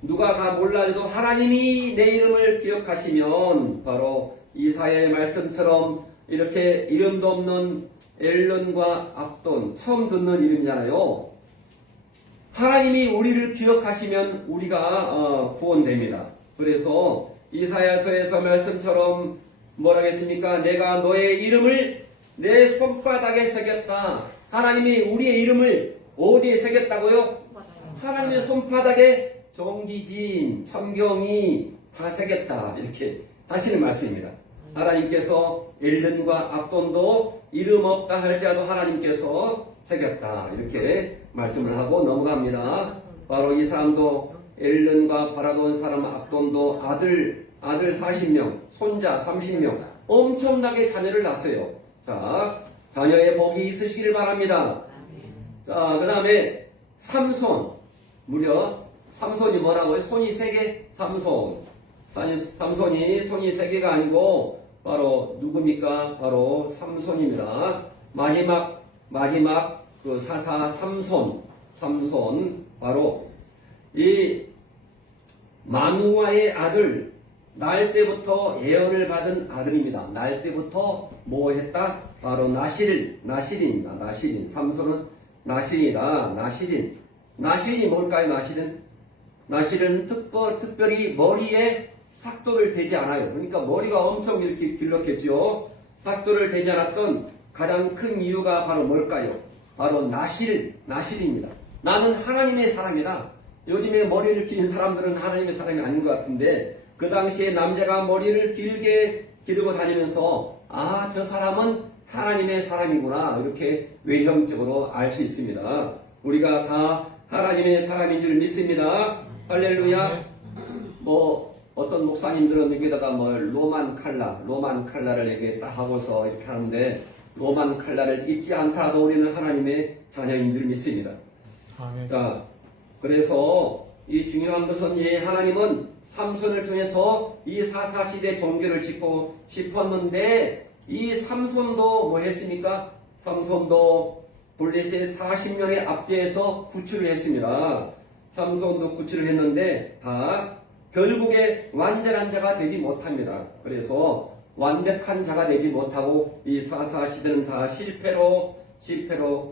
누가 다 몰라도 하나님이 내 이름을 기억하시면 바로 이사야의 말씀처럼 이렇게 이름도 없는 엘른과 압돈, 처음 듣는 이름이잖아요. 하나님이 우리를 기억하시면 우리가 구원됩니다. 그래서 이사야서에서 말씀처럼 뭐라고 했습니까? 내가 너의 이름을 내 손바닥에 새겼다. 하나님이 우리의 이름을 어디에 새겼다고요? 하나님의 손바닥에 정기진, 천경이 다 새겼다. 이렇게 하시는 말씀입니다. 하나님께서 엘른과 압돈도 이름 없다 할지라도 하나님께서 새겼다. 이렇게 말씀을 하고 넘어갑니다. 바로 이 사람도 엘른과 바라돈 사람 압돈도 아들 40명, 손자 30명, 엄청나게 자녀를 낳았어요. 자, 자녀의 복이 있으시길 바랍니다. 자, 그 다음에 삼손. 무려 삼손이 뭐라고요? 손이 3개? 삼손이 손이 3개가 아니고 바로 누굽니까? 바로 삼손입니다. 마지막 그 사사 삼손 바로 이 마누아의 아들, 날 때부터 예언을 받은 아들입니다. 날 때부터 뭐 했다? 바로 나실입니다. 나실인. 삼손은 나실이다. 나실인이 뭘까요? 나실은 특별히 머리에 삭도를 대지 않아요. 그러니까 머리가 엄청 이렇게 길렀겠죠. 삭도를 대지 않았던 가장 큰 이유가 바로 뭘까요? 바로 나실입니다. 나는 하나님의 사람이다. 요즘에 머리를 기는 사람들은 하나님의 사람이 아닌 것 같은데 그 당시에 남자가 머리를 길게 기르고 다니면서 저 사람은 하나님의 사람이구나 이렇게 외형적으로 알 수 있습니다. 우리가 다 하나님의 사람인 줄 믿습니다. 할렐루야. 어떤 목사님들은 여기다가 로만 칼라를 이렇게 딱 하고서 이렇게 하는데 로만 칼라를 입지 않더라도 우리는 하나님의 자녀인 줄 믿습니다. 아멘. 자, 그래서 이 중요한 것은 하나님은 삼손을 통해서 이 사사시대 종교를 짓고 싶었는데 이 삼손도 뭐 했습니까? 삼손도 블레셋 40년의 압제에서 구출을 했습니다. 삼손도 구출을 했는데 다 결국에 완전한 자가 되지 못합니다. 그래서 완벽한 자가 되지 못하고 이 사사시대는 다 실패로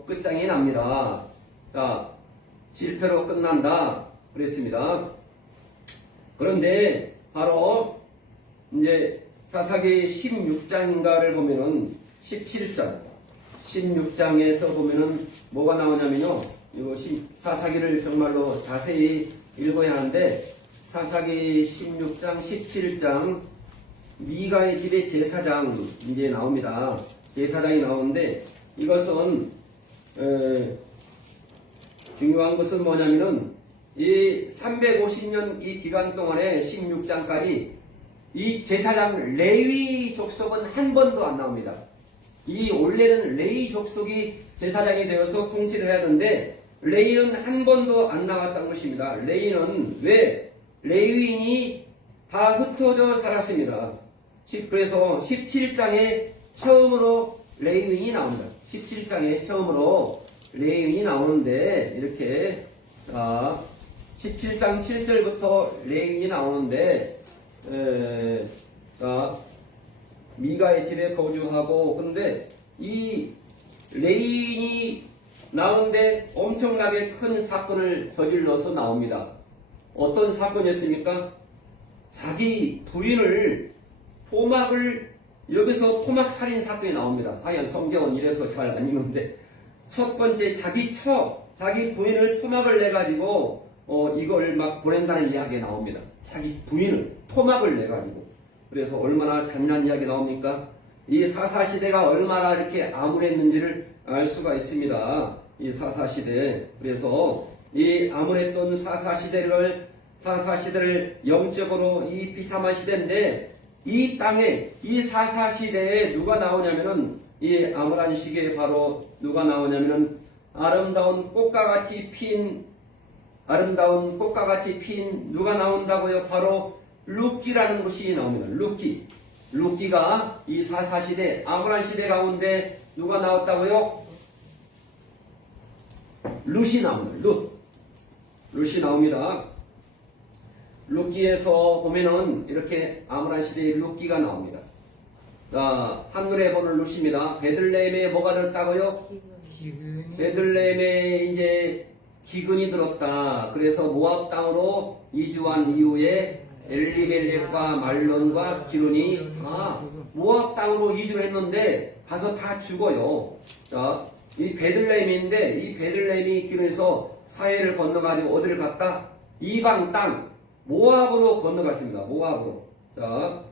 끝장이 납니다. 자, 실패로 끝난다 그랬습니다. 그런데 바로 이제 사사기 16장인가를 보면은 16장에서 보면은 뭐가 나오냐면요. 이거 사사기를 정말로 자세히 읽어야 하는데 사사기 16장, 17장 미가의 집의 제사장 이제 나옵니다. 제사장이 나오는데 이것은 중요한 것은 뭐냐면은 이 350년 이 기간 동안에 16장까지 이 제사장 레위 족속은 한 번도 안 나옵니다. 이 원래는 레위 족속이 제사장이 되어서 통치를 해야 하는데 레위는 한 번도 안 나왔다는 것입니다. 레위는 왜? 레위인이 다 흩어져 살았습니다. 그래서 17장에 처음으로 레위인이 나옵니다. 17장에 처음으로 레위인이 나오는데 이렇게 17장 7절부터 레위인이 나오는데 미가의 집에 거주하고 그런데 이 레위인이 나오는데 엄청나게 큰 사건을 저질러서 나옵니다. 어떤 사건이었습니까? 자기 부인을 여기서 토막 살인 사건이 나옵니다. 하여간 성경은 이래서 잘 안 읽는데 첫 번째 자기 부인을 토막을 내가지고 이걸 막 보낸다는 이야기가 나옵니다. 자기 부인을 토막을 내가지고 그래서 얼마나 잔인한 이야기 나옵니까? 이 사사시대가 얼마나 이렇게 암울했는지를 알 수가 있습니다. 이 사사시대. 그래서 이 암울했던 사사시대를 영적으로 이 비참한 시대인데 이 땅에 이 사사시대에 누가 나오냐면은 이 암울한 시기에 바로 누가 나오냐면은 아름다운 꽃과 같이 핀 누가 나온다고요? 바로 룻기라는 것이 나옵니다. 룻기가 이 사사시대 암울한 시대 가운데 누가 나왔다고요? 룻이 나옵니다. 룻이 나옵니다. 룻기에서 보면은 이렇게 암울한 시대에 룻기가 나옵니다. 자, 한눈에 보는 룻입니다. 베들레헴에 뭐가 들었다고요? 기근이 베들레헴에 이제 기근이 들었다. 그래서 모압 땅으로 이주한 이후에 엘리멜렉과 말론과 기론이 모압 땅으로 이주를 했는데 가서 다 죽어요. 자, 이 베들레헴인데 이 베들레헴이 기론에서 사해를 건너가지고 어디를 갔다? 이방 땅 모압으로 건너갔습니다. 모압으로. 자,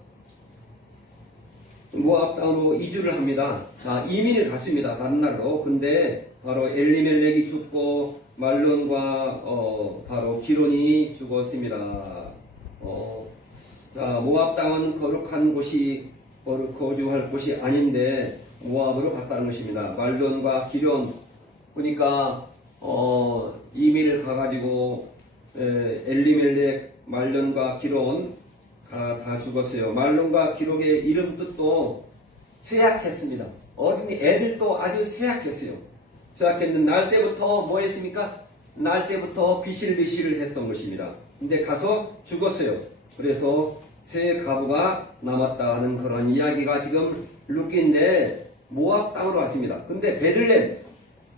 모압 땅으로 이주를 합니다. 자, 이민을 갔습니다. 다른 나라로. 근데 바로 엘리멜렉이 죽고 말론과 바로 기론이 죽었습니다. 자, 모압 땅은 거룩한 곳이 거주할 곳이 아닌데 모압으로 갔다는 것입니다. 말론과 기론 그러니까 이민을 가가지고 엘리멜렉, 말론과 기론 다 죽었어요. 말론과 기록의 이름 뜻도 쇠약했습니다. 어린이 애들도 아주 쇠약했어요. 쇠약했는데 날 때부터 뭐 했습니까? 날 때부터 비실비실을 했던 것입니다. 근데 가서 죽었어요. 그래서 세 가부가 남았다는 그런 이야기가 지금 룻기인데 모압 땅으로 왔습니다. 근데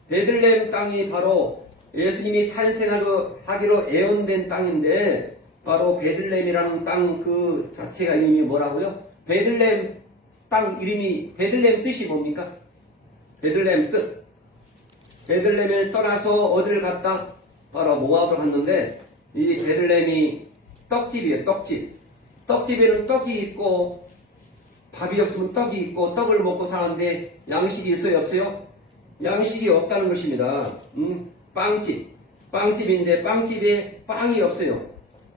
베들레헴 땅이 바로 예수님이 탄생하기로 예언된 땅인데 바로 베들레헴이라는 땅 그 자체가 이름이 뭐라고요? 베들레헴 땅 이름이 베들레헴 뜻이 뭡니까? 베들레헴 뜻. 베들레헴을 떠나서 어디를 갔다? 바로 모압을 갔는데 이 베들레헴이 떡집이에요. 떡집에는 떡이 있고 밥이 없으면 떡이 있고 떡을 먹고 사는데 양식이 있어요? 없어요? 양식이 없다는 것입니다. 빵집인데 빵집에 빵이 없어요.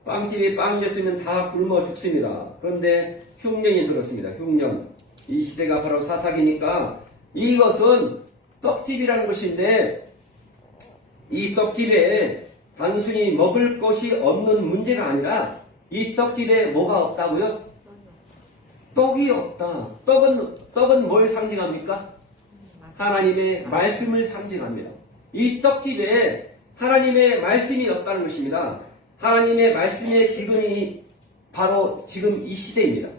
빵집에 빵이 없으면 다 굶어 죽습니다. 그런데 흉년이 들었습니다. 흉년. 이 시대가 바로 사사기니까 이것은 떡집이라는 것인데 이 떡집에 단순히 먹을 것이 없는 문제가 아니라 이 떡집에 뭐가 없다고요? 떡이 없다. 떡은 뭘 상징합니까? 하나님의 말씀을 상징합니다. 이 떡집에 하나님의 말씀이 없다는 것입니다. 하나님의 말씀의 기근이 바로 지금 이 시대입니다.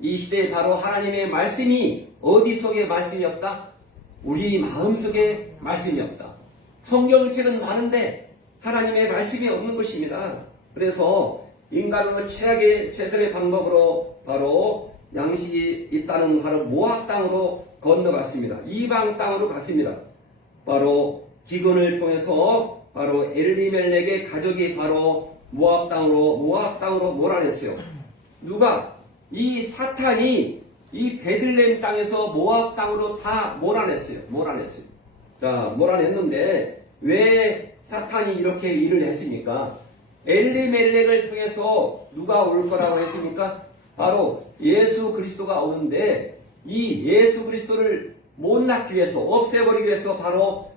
이 시대에 바로 하나님의 말씀이 어디 속에 말씀이 없다? 우리 마음속에 말씀이 없다. 성경책은 많은데 하나님의 말씀이 없는 것입니다. 그래서 인간의 최선의 방법으로 바로 양식이 있다는 바로 모압 땅으로 건너갔습니다. 이방 땅으로 갔습니다. 바로 기근을 통해서 바로 엘리멜렉의 가족이 바로 모압 땅으로 몰아냈어요. 누가? 이 사탄이 이 베들레헴 땅에서 모압 땅으로 다 몰아냈어요. 자, 몰아냈는데 왜 사탄이 이렇게 일을 했습니까? 엘리멜렉을 통해서 누가 올 거라고 했습니까? 바로 예수 그리스도가 오는데 이 예수 그리스도를 못 낳기 위해서, 없애버리기 위해서 바로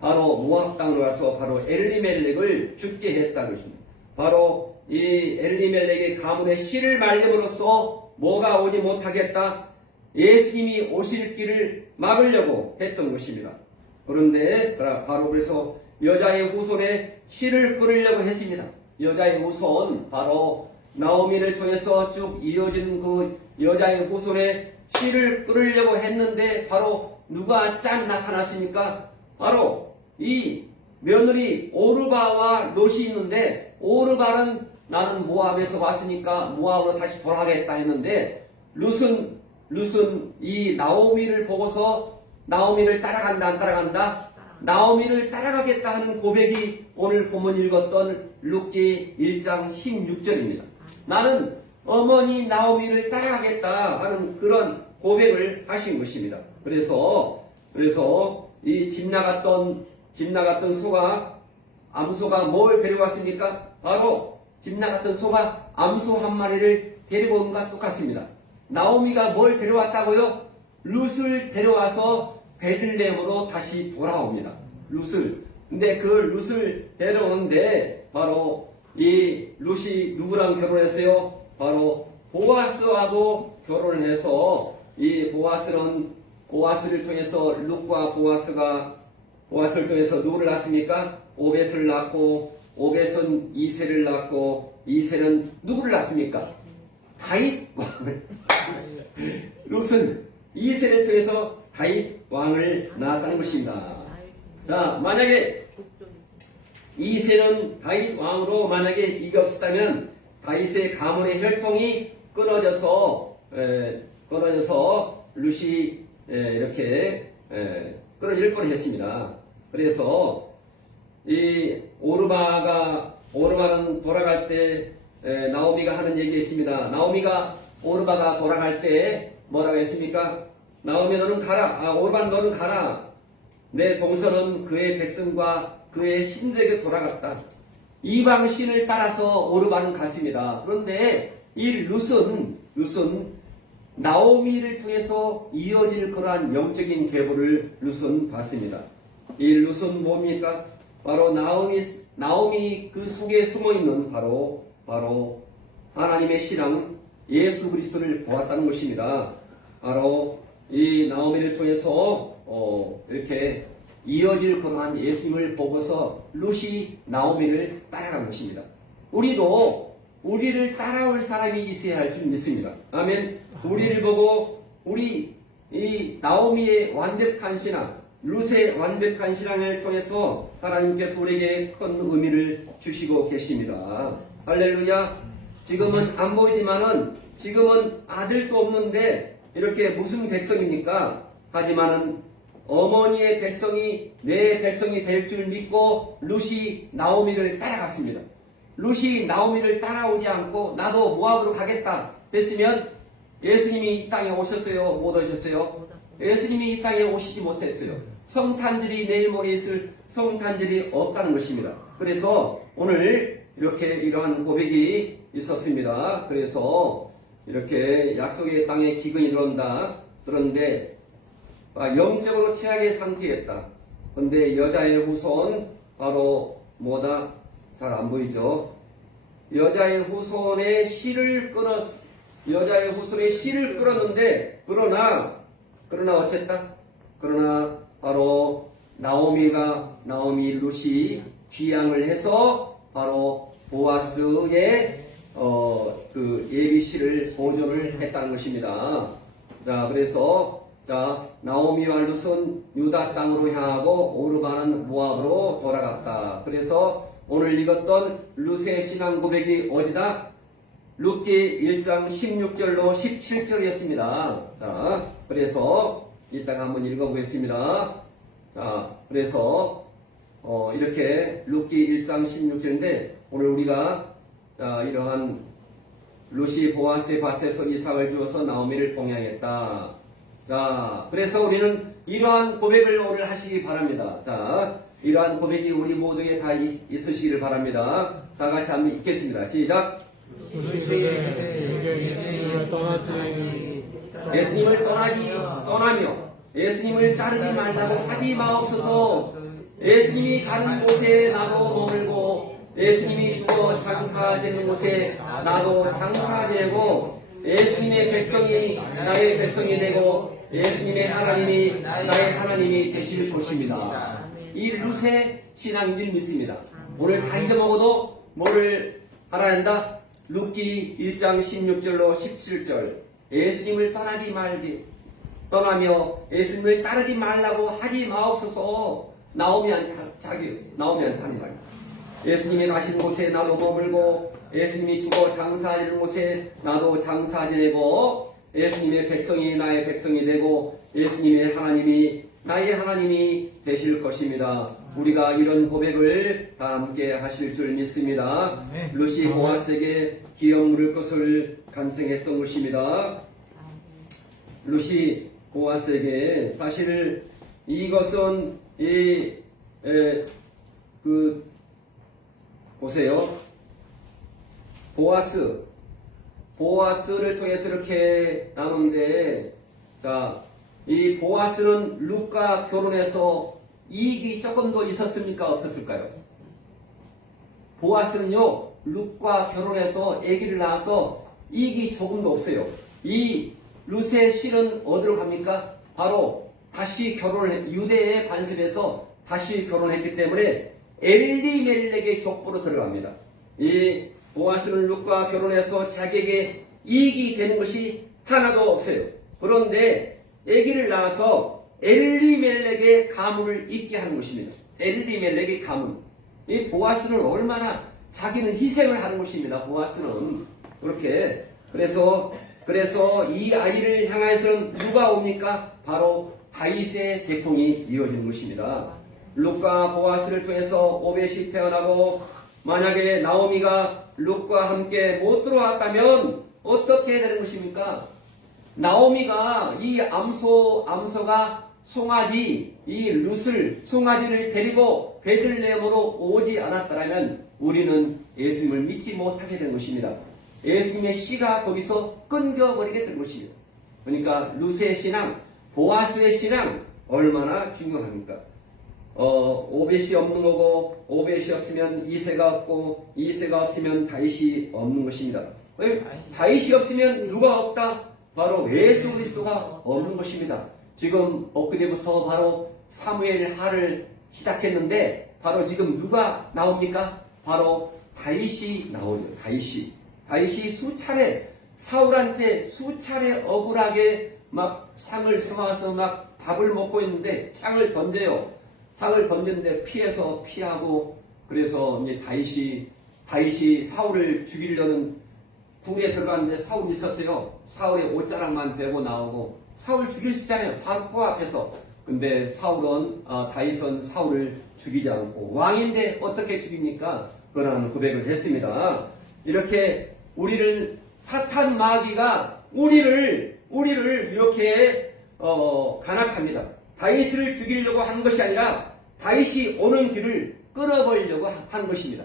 모압 땅으로 가서 바로 엘리멜렉을 죽게 했다는 것입니다. 바로 이 엘리멜렉의 가문의 씨를 말림으로써 뭐가 오지 못하겠다? 예수님이 오실 길을 막으려고 했던 것입니다. 그런데 바로 그래서 여자의 후손에 씨를 끊으려고 했습니다. 여자의 후손, 바로 나오미를 통해서 쭉 이어진 그 여자의 후손에 씨를 끊으려고 했는데 바로 누가 나타났습니까? 바로 이 며느리 오르바와 롯이 있는데, 오르바는 나는 모압에서 왔으니까 모압으로 다시 돌아가겠다 했는데, 롯은 이 나오미를 보고서 나오미를 따라간다 안 따라간다? 나오미를 따라가겠다 하는 고백이 오늘 본문 읽었던 룻기 1장 16절입니다. 나는 어머니 나오미를 따라가겠다 하는 그런 고백을 하신 것입니다. 그래서 이 집 나갔던 소가, 암소가 뭘 데려왔습니까? 바로 집 나갔던 소가 암소 한 마리를 데리고 온 것과 똑같습니다. 나오미가 뭘 데려왔다고요? 룻을 데려와서 베들레헴으로 다시 돌아옵니다. 룻을. 근데 그 룻을 데려오는데 바로 이 룻이 누구랑 결혼했어요? 바로 보아스와도 결혼을 해서 이 보아스를 통해서 룻과 보아스를 통해서 누구를 낳습니까? 오벳을 낳고, 오벳은 이새를 낳고, 이새는 누구를 낳습니까? 다윗 왕을. 룻은 이새를 통해서 다윗 왕을 낳았다는 것입니다. 자, 만약에 이새는 다윗 왕으로 만약에 이게 없었다면 다윗의 가문의 혈통이 끊어져서 룻이 이렇게 끊어질 뻔했습니다. 그래서 이 오르바는 돌아갈 때 나오미가 하는 얘기가 있습니다. 오르바가 돌아갈 때 뭐라고 했습니까? 나오미 너는 가라. 오르바 너는 가라. 내 동서는 그의 백성과 그의 신들에게 돌아갔다. 이방 신을 따라서 오르바는 갔습니다. 그런데 이 룻은 나오미를 통해서 이어질 그러한 영적인 계보를 룻은 받습니다. 이 룻은 뭡니까? 바로 나오미 그 속에 숨어있는 바로 하나님의 신앙 예수 그리스도를 보았다는 것입니다. 바로 이 나오미를 통해서 이렇게 이어질 그러한 예수님을 보고서 룻이 나오미를 따라간 것입니다. 우리도 우리를 따라올 사람이 있어야 할 줄 믿습니다. 아멘. 우리를 보고 이 나오미의 완벽한 신앙, 룻의 완벽한 신앙을 통해서 하나님께서 우리에게 큰 의미를 주시고 계십니다. 할렐루야. 지금은 안 보이지만은 지금은 아들도 없는데 이렇게 무슨 백성입니까? 하지만은 어머니의 백성이 내 백성이 될 줄 믿고 룻이 나오미를 따라갔습니다. 룻이 나오미를 따라오지 않고 나도 모압으로 가겠다 했으면 예수님이 이 땅에 오셨어요? 못 오셨어요? 예수님이 이 땅에 오시지 못했어요. 성탄절이 내일 모레 있을 성탄절이 없다는 것입니다. 그래서 오늘 이러한 고백이 있었습니다. 그래서 이렇게 약속의 땅에 기근이 들어온다. 그런데 영적으로 최악의 상태였다. 그런데 여자의 후손 바로 뭐다? 잘 안 보이죠? 여자의 후손의 씨를 끌었는데 그러나 어쨌다? 그러나 바로 나오미 룻이 귀향을 해서 바로 보아스의 그 예비씨를 보존을 했다는 것입니다. 자, 그래서 나오미와 룻은 유다 땅으로 향하고 오르바는 모압으로 돌아갔다. 그래서 오늘 읽었던 룻의 신앙 고백이 어디다? 룻기 1장 16절로 17절이었습니다. 자, 그래서 이따가 한번 읽어보겠습니다. 자, 그래서 이렇게 룻기 1장 16절인데 오늘 우리가 이러한 룻이 보아스의 밭에서 이삭을 주어서 나오미를 봉양했다. 자, 그래서 우리는 이러한 고백을 오늘 하시기 바랍니다. 자, 이러한 고백이 우리 모두에 다 있으시기를 바랍니다. 다 같이 한번 읽겠습니다. 시작. 예수님을 떠나며 예수님을 따르지 말라고 하지 마옵소서. 예수님이 가는 곳에 나도 머물고 예수님이 죽어 장사 지는 곳에 나도 장사 지내고 예수님의 백성이 나의 백성이 되고 예수님의 하나님이 나의 하나님이 되실 것입니다. 이 룻의 신앙인 줄 믿습니다. 오늘 다 잊어먹어도 뭐를 알아야 한다? 룻기 1장 16절로 17절 예수님을 떠나며 예수님을 따르지 말라고 하지 마옵소서. 나오미한테 하는 말이야. 예수님이 가신 곳에 나도 머물고 예수님이 죽어 장사하는 곳에 나도 장사 지내고 예수님의 백성이 나의 백성이 되고 예수님의 하나님이 나의 하나님이 되실 것입니다. 우리가 이런 고백을 다 함께 하실 줄 믿습니다. 룻이 보아스에게 기업 물을 것을 간청했던 것입니다. 룻이 보아스에게 사실 이것은 보세요. 보아스를 통해서 이렇게 나누는데, 자, 이 보아스는 룻과 결혼해서 이익이 조금 더 있었습니까? 없었을까요? 보아스는요, 룻과 결혼해서 아기를 낳아서 이익이 조금 더 없어요. 이 룻의 실은 어디로 갑니까? 바로 다시 유대의 반습에서 다시 결혼했기 때문에 엘리멜렉의 족보로 들어갑니다. 이 보아스는 룻과 결혼해서 자기에게 이익이 되는 것이 하나도 없어요. 그런데 아기를 낳아서 엘리멜렉의 가문을 잇게 하는 것입니다. 엘리멜렉의 가문. 이 보아스는 얼마나 자기는 희생을 하는 것입니다. 보아스는 그렇게 그래서 이 아이를 향해서는 누가 옵니까? 바로 다윗의 계통이 이어지는 것입니다. 룻과 보아스를 통해서 오벳이 태어나고 만약에 나오미가 룻과 함께 못 들어왔다면 어떻게 되는 것입니까? 나오미가 이 암소가 이 룻을 송아지를 데리고 베들레헴으로 오지 않았더라면 우리는 예수님을 믿지 못하게 된 것입니다. 예수님의 씨가 거기서 끊겨버리게 된 것입니다. 그러니까 룻의 신앙, 보아스의 신앙 얼마나 중요합니까? 오벳이 없는 거고 오벳이 없으면 이새가 없고 이새가 없으면 다윗이 없는 것입니다. 다윗이 없으면 누가 없다? 바로 예수 그리스도가 없는 것입니다. 지금 엊그제부터 바로 사무엘 하를 시작했는데 바로 지금 누가 나옵니까? 바로 다윗이 나오죠. 다윗이 수차례 사울한테 수차례 억울하게 막 창을 쏘아서 막 밥을 먹고 있는데 창을 던져요. 창을 던졌는데 피하고 그래서 이제 다윗이 사울을 죽이려는 굴에 들어갔는데 사울이 있었어요. 사울의 옷자락만 베고 나오고 사울 죽일 수 있잖아요. 바로 코앞에서. 근데 다윗은 사울을 죽이지 않고 왕인데 어떻게 죽입니까? 그런 고백을 했습니다. 이렇게 우리를 사탄 마귀가 우리를 이렇게 간악합니다. 다윗을 죽이려고 한 것이 아니라 다윗이 오는 길을 끊어버리려고 한 것입니다.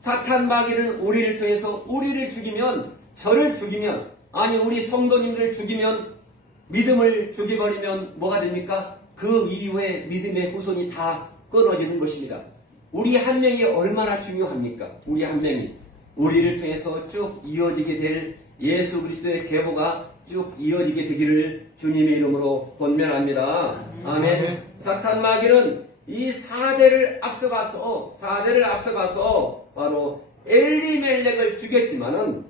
사탄 마귀는 우리를 통해서 우리를 죽이면 저를 죽이면 아니 우리 성도님들을 죽이면 믿음을 죽여버리면 뭐가 됩니까? 그 이후에 믿음의 후손이 다 끊어지는 것입니다. 우리 한 명이 얼마나 중요합니까? 우리 한 명이 우리를 통해서 쭉 이어지게 될 예수 그리스도의 계보가 쭉 이어지게 되기를 주님의 이름으로 권면합니다. 아멘. 사탄 마귀는 이 4대를 앞서가서 바로 엘리멜렉을 죽였지만은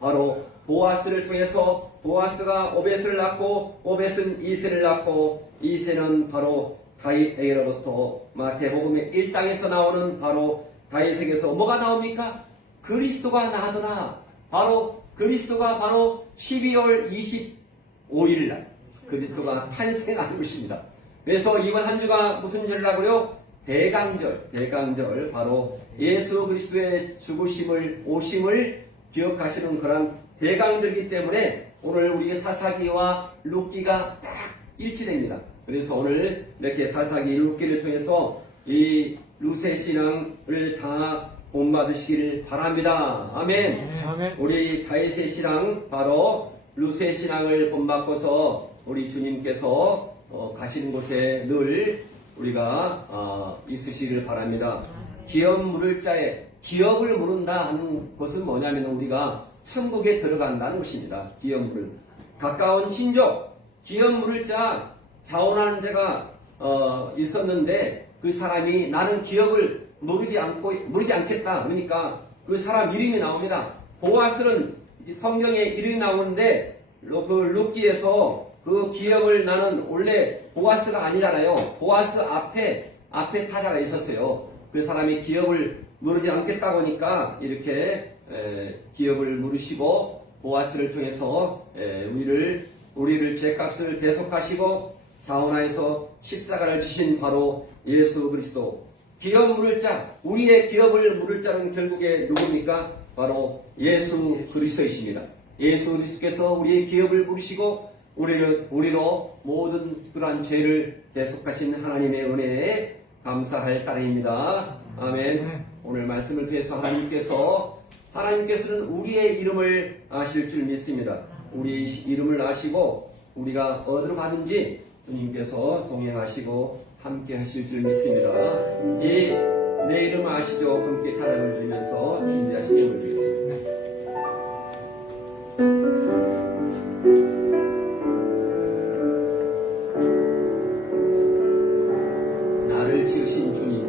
바로 보아스를 통해서 보아스가 오벳을 낳고 오벳은 이새를 낳고 이새는 바로 다윗에게로부터 마태복음의 1장에서 나오는 바로 다윗에게서 뭐가 나옵니까? 그리스도가 나더라. 그리스도가 바로 12월 25일 날 그리스도가 탄생한 것입니다. 그래서 이번 한 주가 무슨 절이라고요? 대강절 바로 예수 그리스도의 오심을 기억하시는 그런 대강들이기 때문에 오늘 우리 사사기와 룻기가 딱 일치됩니다. 그래서 오늘 이렇게 사사기 룻기를 통해서 이 룻의 신앙을 다 본받으시길 바랍니다. 아멘. 아멘. 우리 다윗의 신앙 바로 룻의 신앙을 본받고서 우리 주님께서 가시는 곳에 늘 우리가 있으시길 바랍니다. 기업 물을 자에 기업을 물은다 하는 것은 뭐냐면 우리가 천국에 들어간다는 것입니다. 기업 물을 가까운 친족 기업 물을 자 자원하는 자가 있었는데 그 사람이 나는 기업을 무르지 않겠다. 그러니까 그 사람 이름이 나옵니다. 보아스는 성경에 이름이 나오는데 그 룻기에서 그 기업을 나는 원래 보아스가 아니잖아요. 보아스 앞에 타자가 있었어요. 그 사람이 기업을 무르지 않겠다고 하니까 이렇게 기업을 물으시고 보아스를 통해서 우리를 죄값을 대속하시고 자원하여서 십자가를 지신 바로 예수 그리스도. 기업 물을 자, 우리의 기업을 물을 자는 결국에 누굽니까? 바로 예수 그리스도이십니다. 예수 그리스도께서 우리의 기업을 물으시고 우리로 모든 그러한 죄를 대속하신 하나님의 은혜에 감사할 따름입니다. 아멘. 오늘 말씀을 통해서 하나님께서는 우리의 이름을 아실 줄 믿습니다. 우리 이름을 아시고 우리가 어디로 가든지 주님께서 동행하시고 함께 하실 줄 믿습니다. 내 이름 아시죠? 함께 찬양을 드리면서 준비하신 예물 드리겠습니다. 나를 지으신 주님,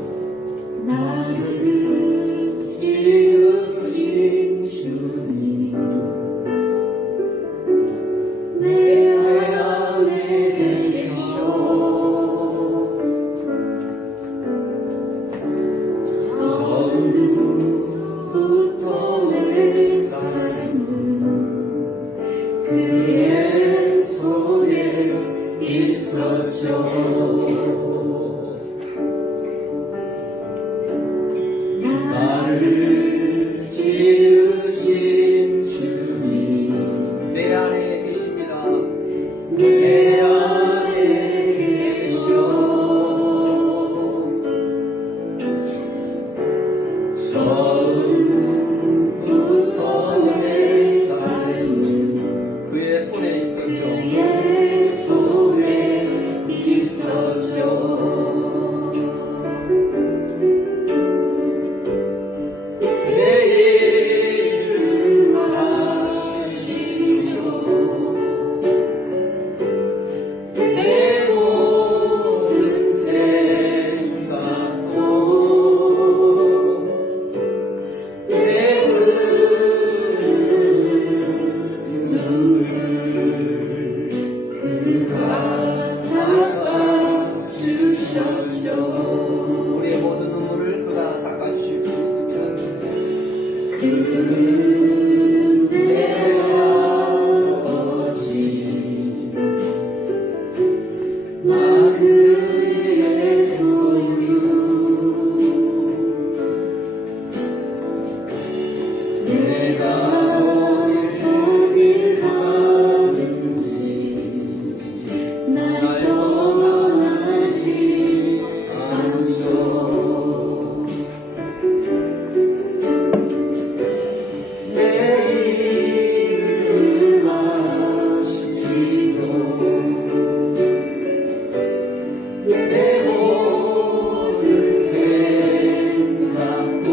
나를 지으신 주님, 내 안에 계셔. 처음부터 내 삶은 그의 손에 있었죠. 나를 지으신 주님, 내 안에 계십니다. 내 안에 계셔. 처음부터 내 삶은 그의 손에 있었죠. 그의 손에 있었죠. 내 이름 아시죠. 내 모든 생각도 내 흐르는 눈물 그가 닦아주셨죠. 우리의 모든 눈물을 그가 닦아주실 수 있습니다. 그는 내 아버지, 나 그의 소유. 내가 어딜 가든지 날 떠나지 않죠. 내 이름 아시죠. 내 모든 생각도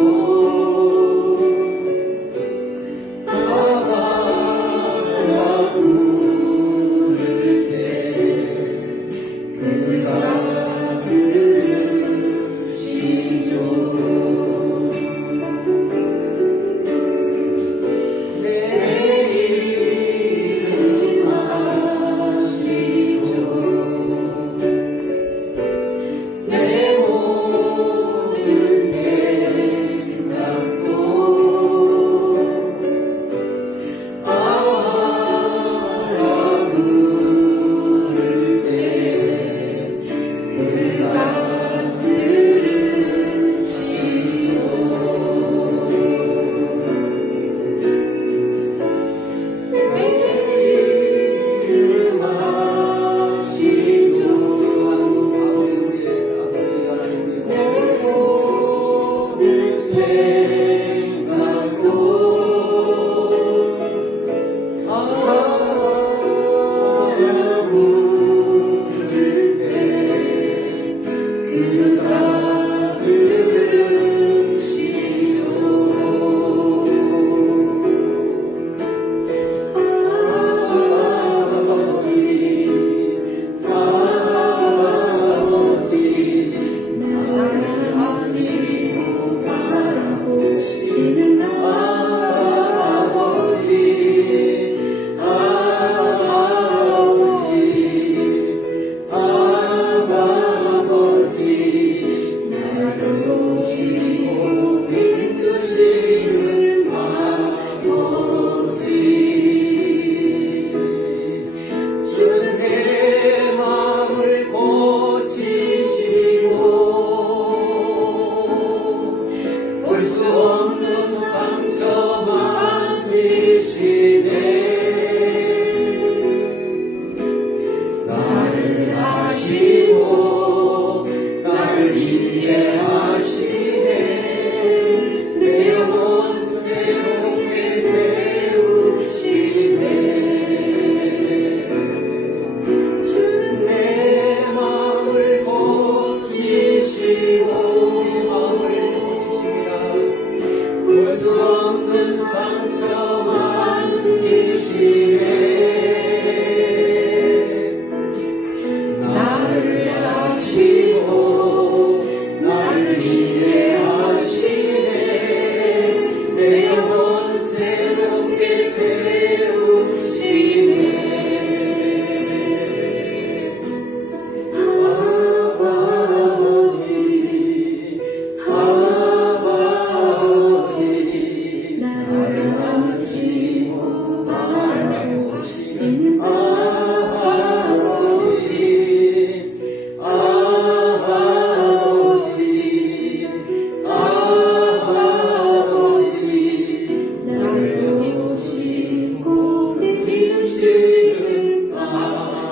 수 없는 상처 만지시네 나를 아시고 나를 이해하시네 내 영혼 새롭게 세우시네 아버지 아버지 나를 아시고 나를 보시는 아버지 아버지 아버지 나를 보시고 믿으시는 아버지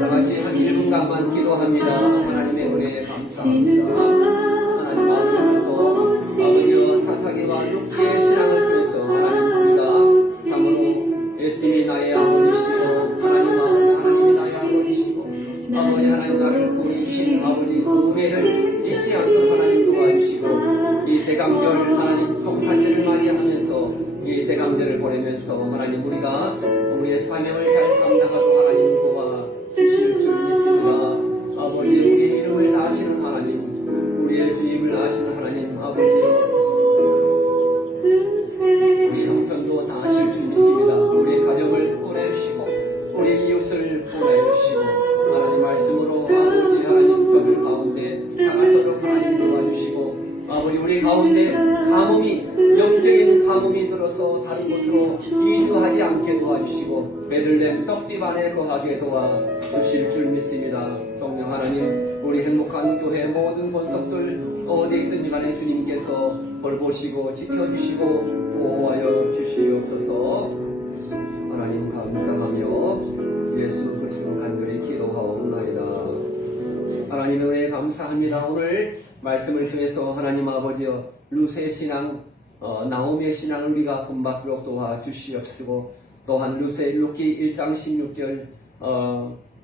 다 같이 한 1분간만 기도합니다. 하나님의 은혜에 감사합니다. 하나님 아버지도 아버지와 사사기와 육체의 신앙을 통해서 하나님 우리가 참으로 예수님이 나의 아버지시고 하나님이 나의 아버지시고 아버지 하나님 나를 부르신 아버지 그 은혜를 잊지 않고 하나님 도와주시고 이 대감절 하나님 성탄절을 맞이하면서 이 대감절을 보내면서 하나님 우리가 우리의 사명을 잘 감당하고 하나님 도와주실 줄 믿습니다. 아버지 우리 이름을 아시는 하나님 우리의 주님을 아시는 하나님 아버지 우리 형편도 다 아실 줄 믿습니다. 우리의 가정을 보내주시고 우리 이웃을 보내주시고 하나님 말씀으로 아버지 하나님 저들 가운데 나가서도 하나님 도와주시고 아버지 우리 가운데 가뭄이 영적인 가뭄이 들어서 다른 곳으로 이주하지 않게 도와주시고 베들레헴 떡집 안에 거하게 도와주실 줄 믿습니다. 성령 하나님 우리 행복한 교회 모든 권속들 어디에 있든지 간에 주님께서 돌보시고 지켜주시고 보호하여 주시옵소서. 하나님 감사하며 예수 그리스도 간절히 기도하옵나이다. 하나님의 은혜에 감사합니다. 오늘 말씀을 통해서 하나님 아버지여 루세 신앙 나오미의 신앙을 우리가 본받도록 도와주시옵시고 또한 루키 1장 16절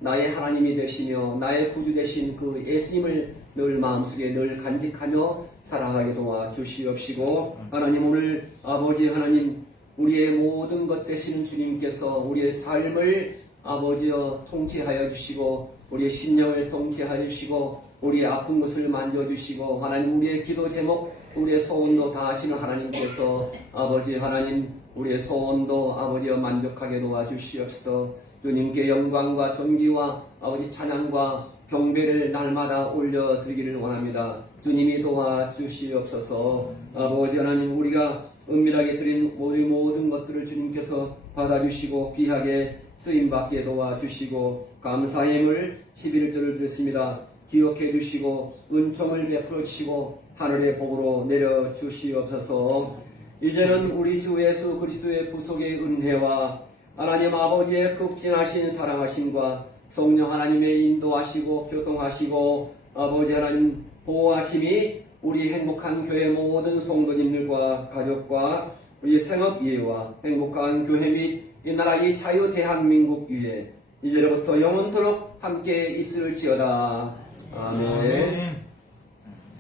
나의 하나님이 되시며 나의 구주 되신 그 예수님을 늘 마음속에 늘 간직하며 살아가게 도와주시옵시고 하나님 오늘 아버지 하나님 우리의 모든 것 되시는 주님께서 우리의 삶을 아버지여 통치하여 주시고 우리의 심령을 통치하여 주시고 우리의 아픈 것을 만져주시고 하나님 우리의 기도 제목 우리의 소원도 다 하시는 하나님께서 아버지 하나님 우리의 소원도 아버지여 만족하게 도와주시옵소서. 주님께 영광과 존귀와 아버지 찬양과 경배를 날마다 올려드리기를 원합니다. 주님이 도와주시옵소서. 아버지 하나님 우리가 은밀하게 드린 우리 모든 것들을 주님께서 받아주시고 귀하게 쓰임받게 도와주시고 감사의 힘을 11절을 드렸습니다. 기억해 주시고 은총을 베풀어 주시고 하늘의 복으로 내려 주시옵소서. 이제는 우리 주 예수 그리스도의 구속의 은혜와 하나님 아버지의 극진하신 사랑하심과 성령 하나님의 인도하시고 교통하시고 아버지 하나님 보호하심이 우리 행복한 교회 모든 성도님들과 가족과 우리 생업 이해와 행복한 교회 및 이 나라 이 자유 대한민국 위에 이제로부터 영원토록 함께 있을지어다. 아멘.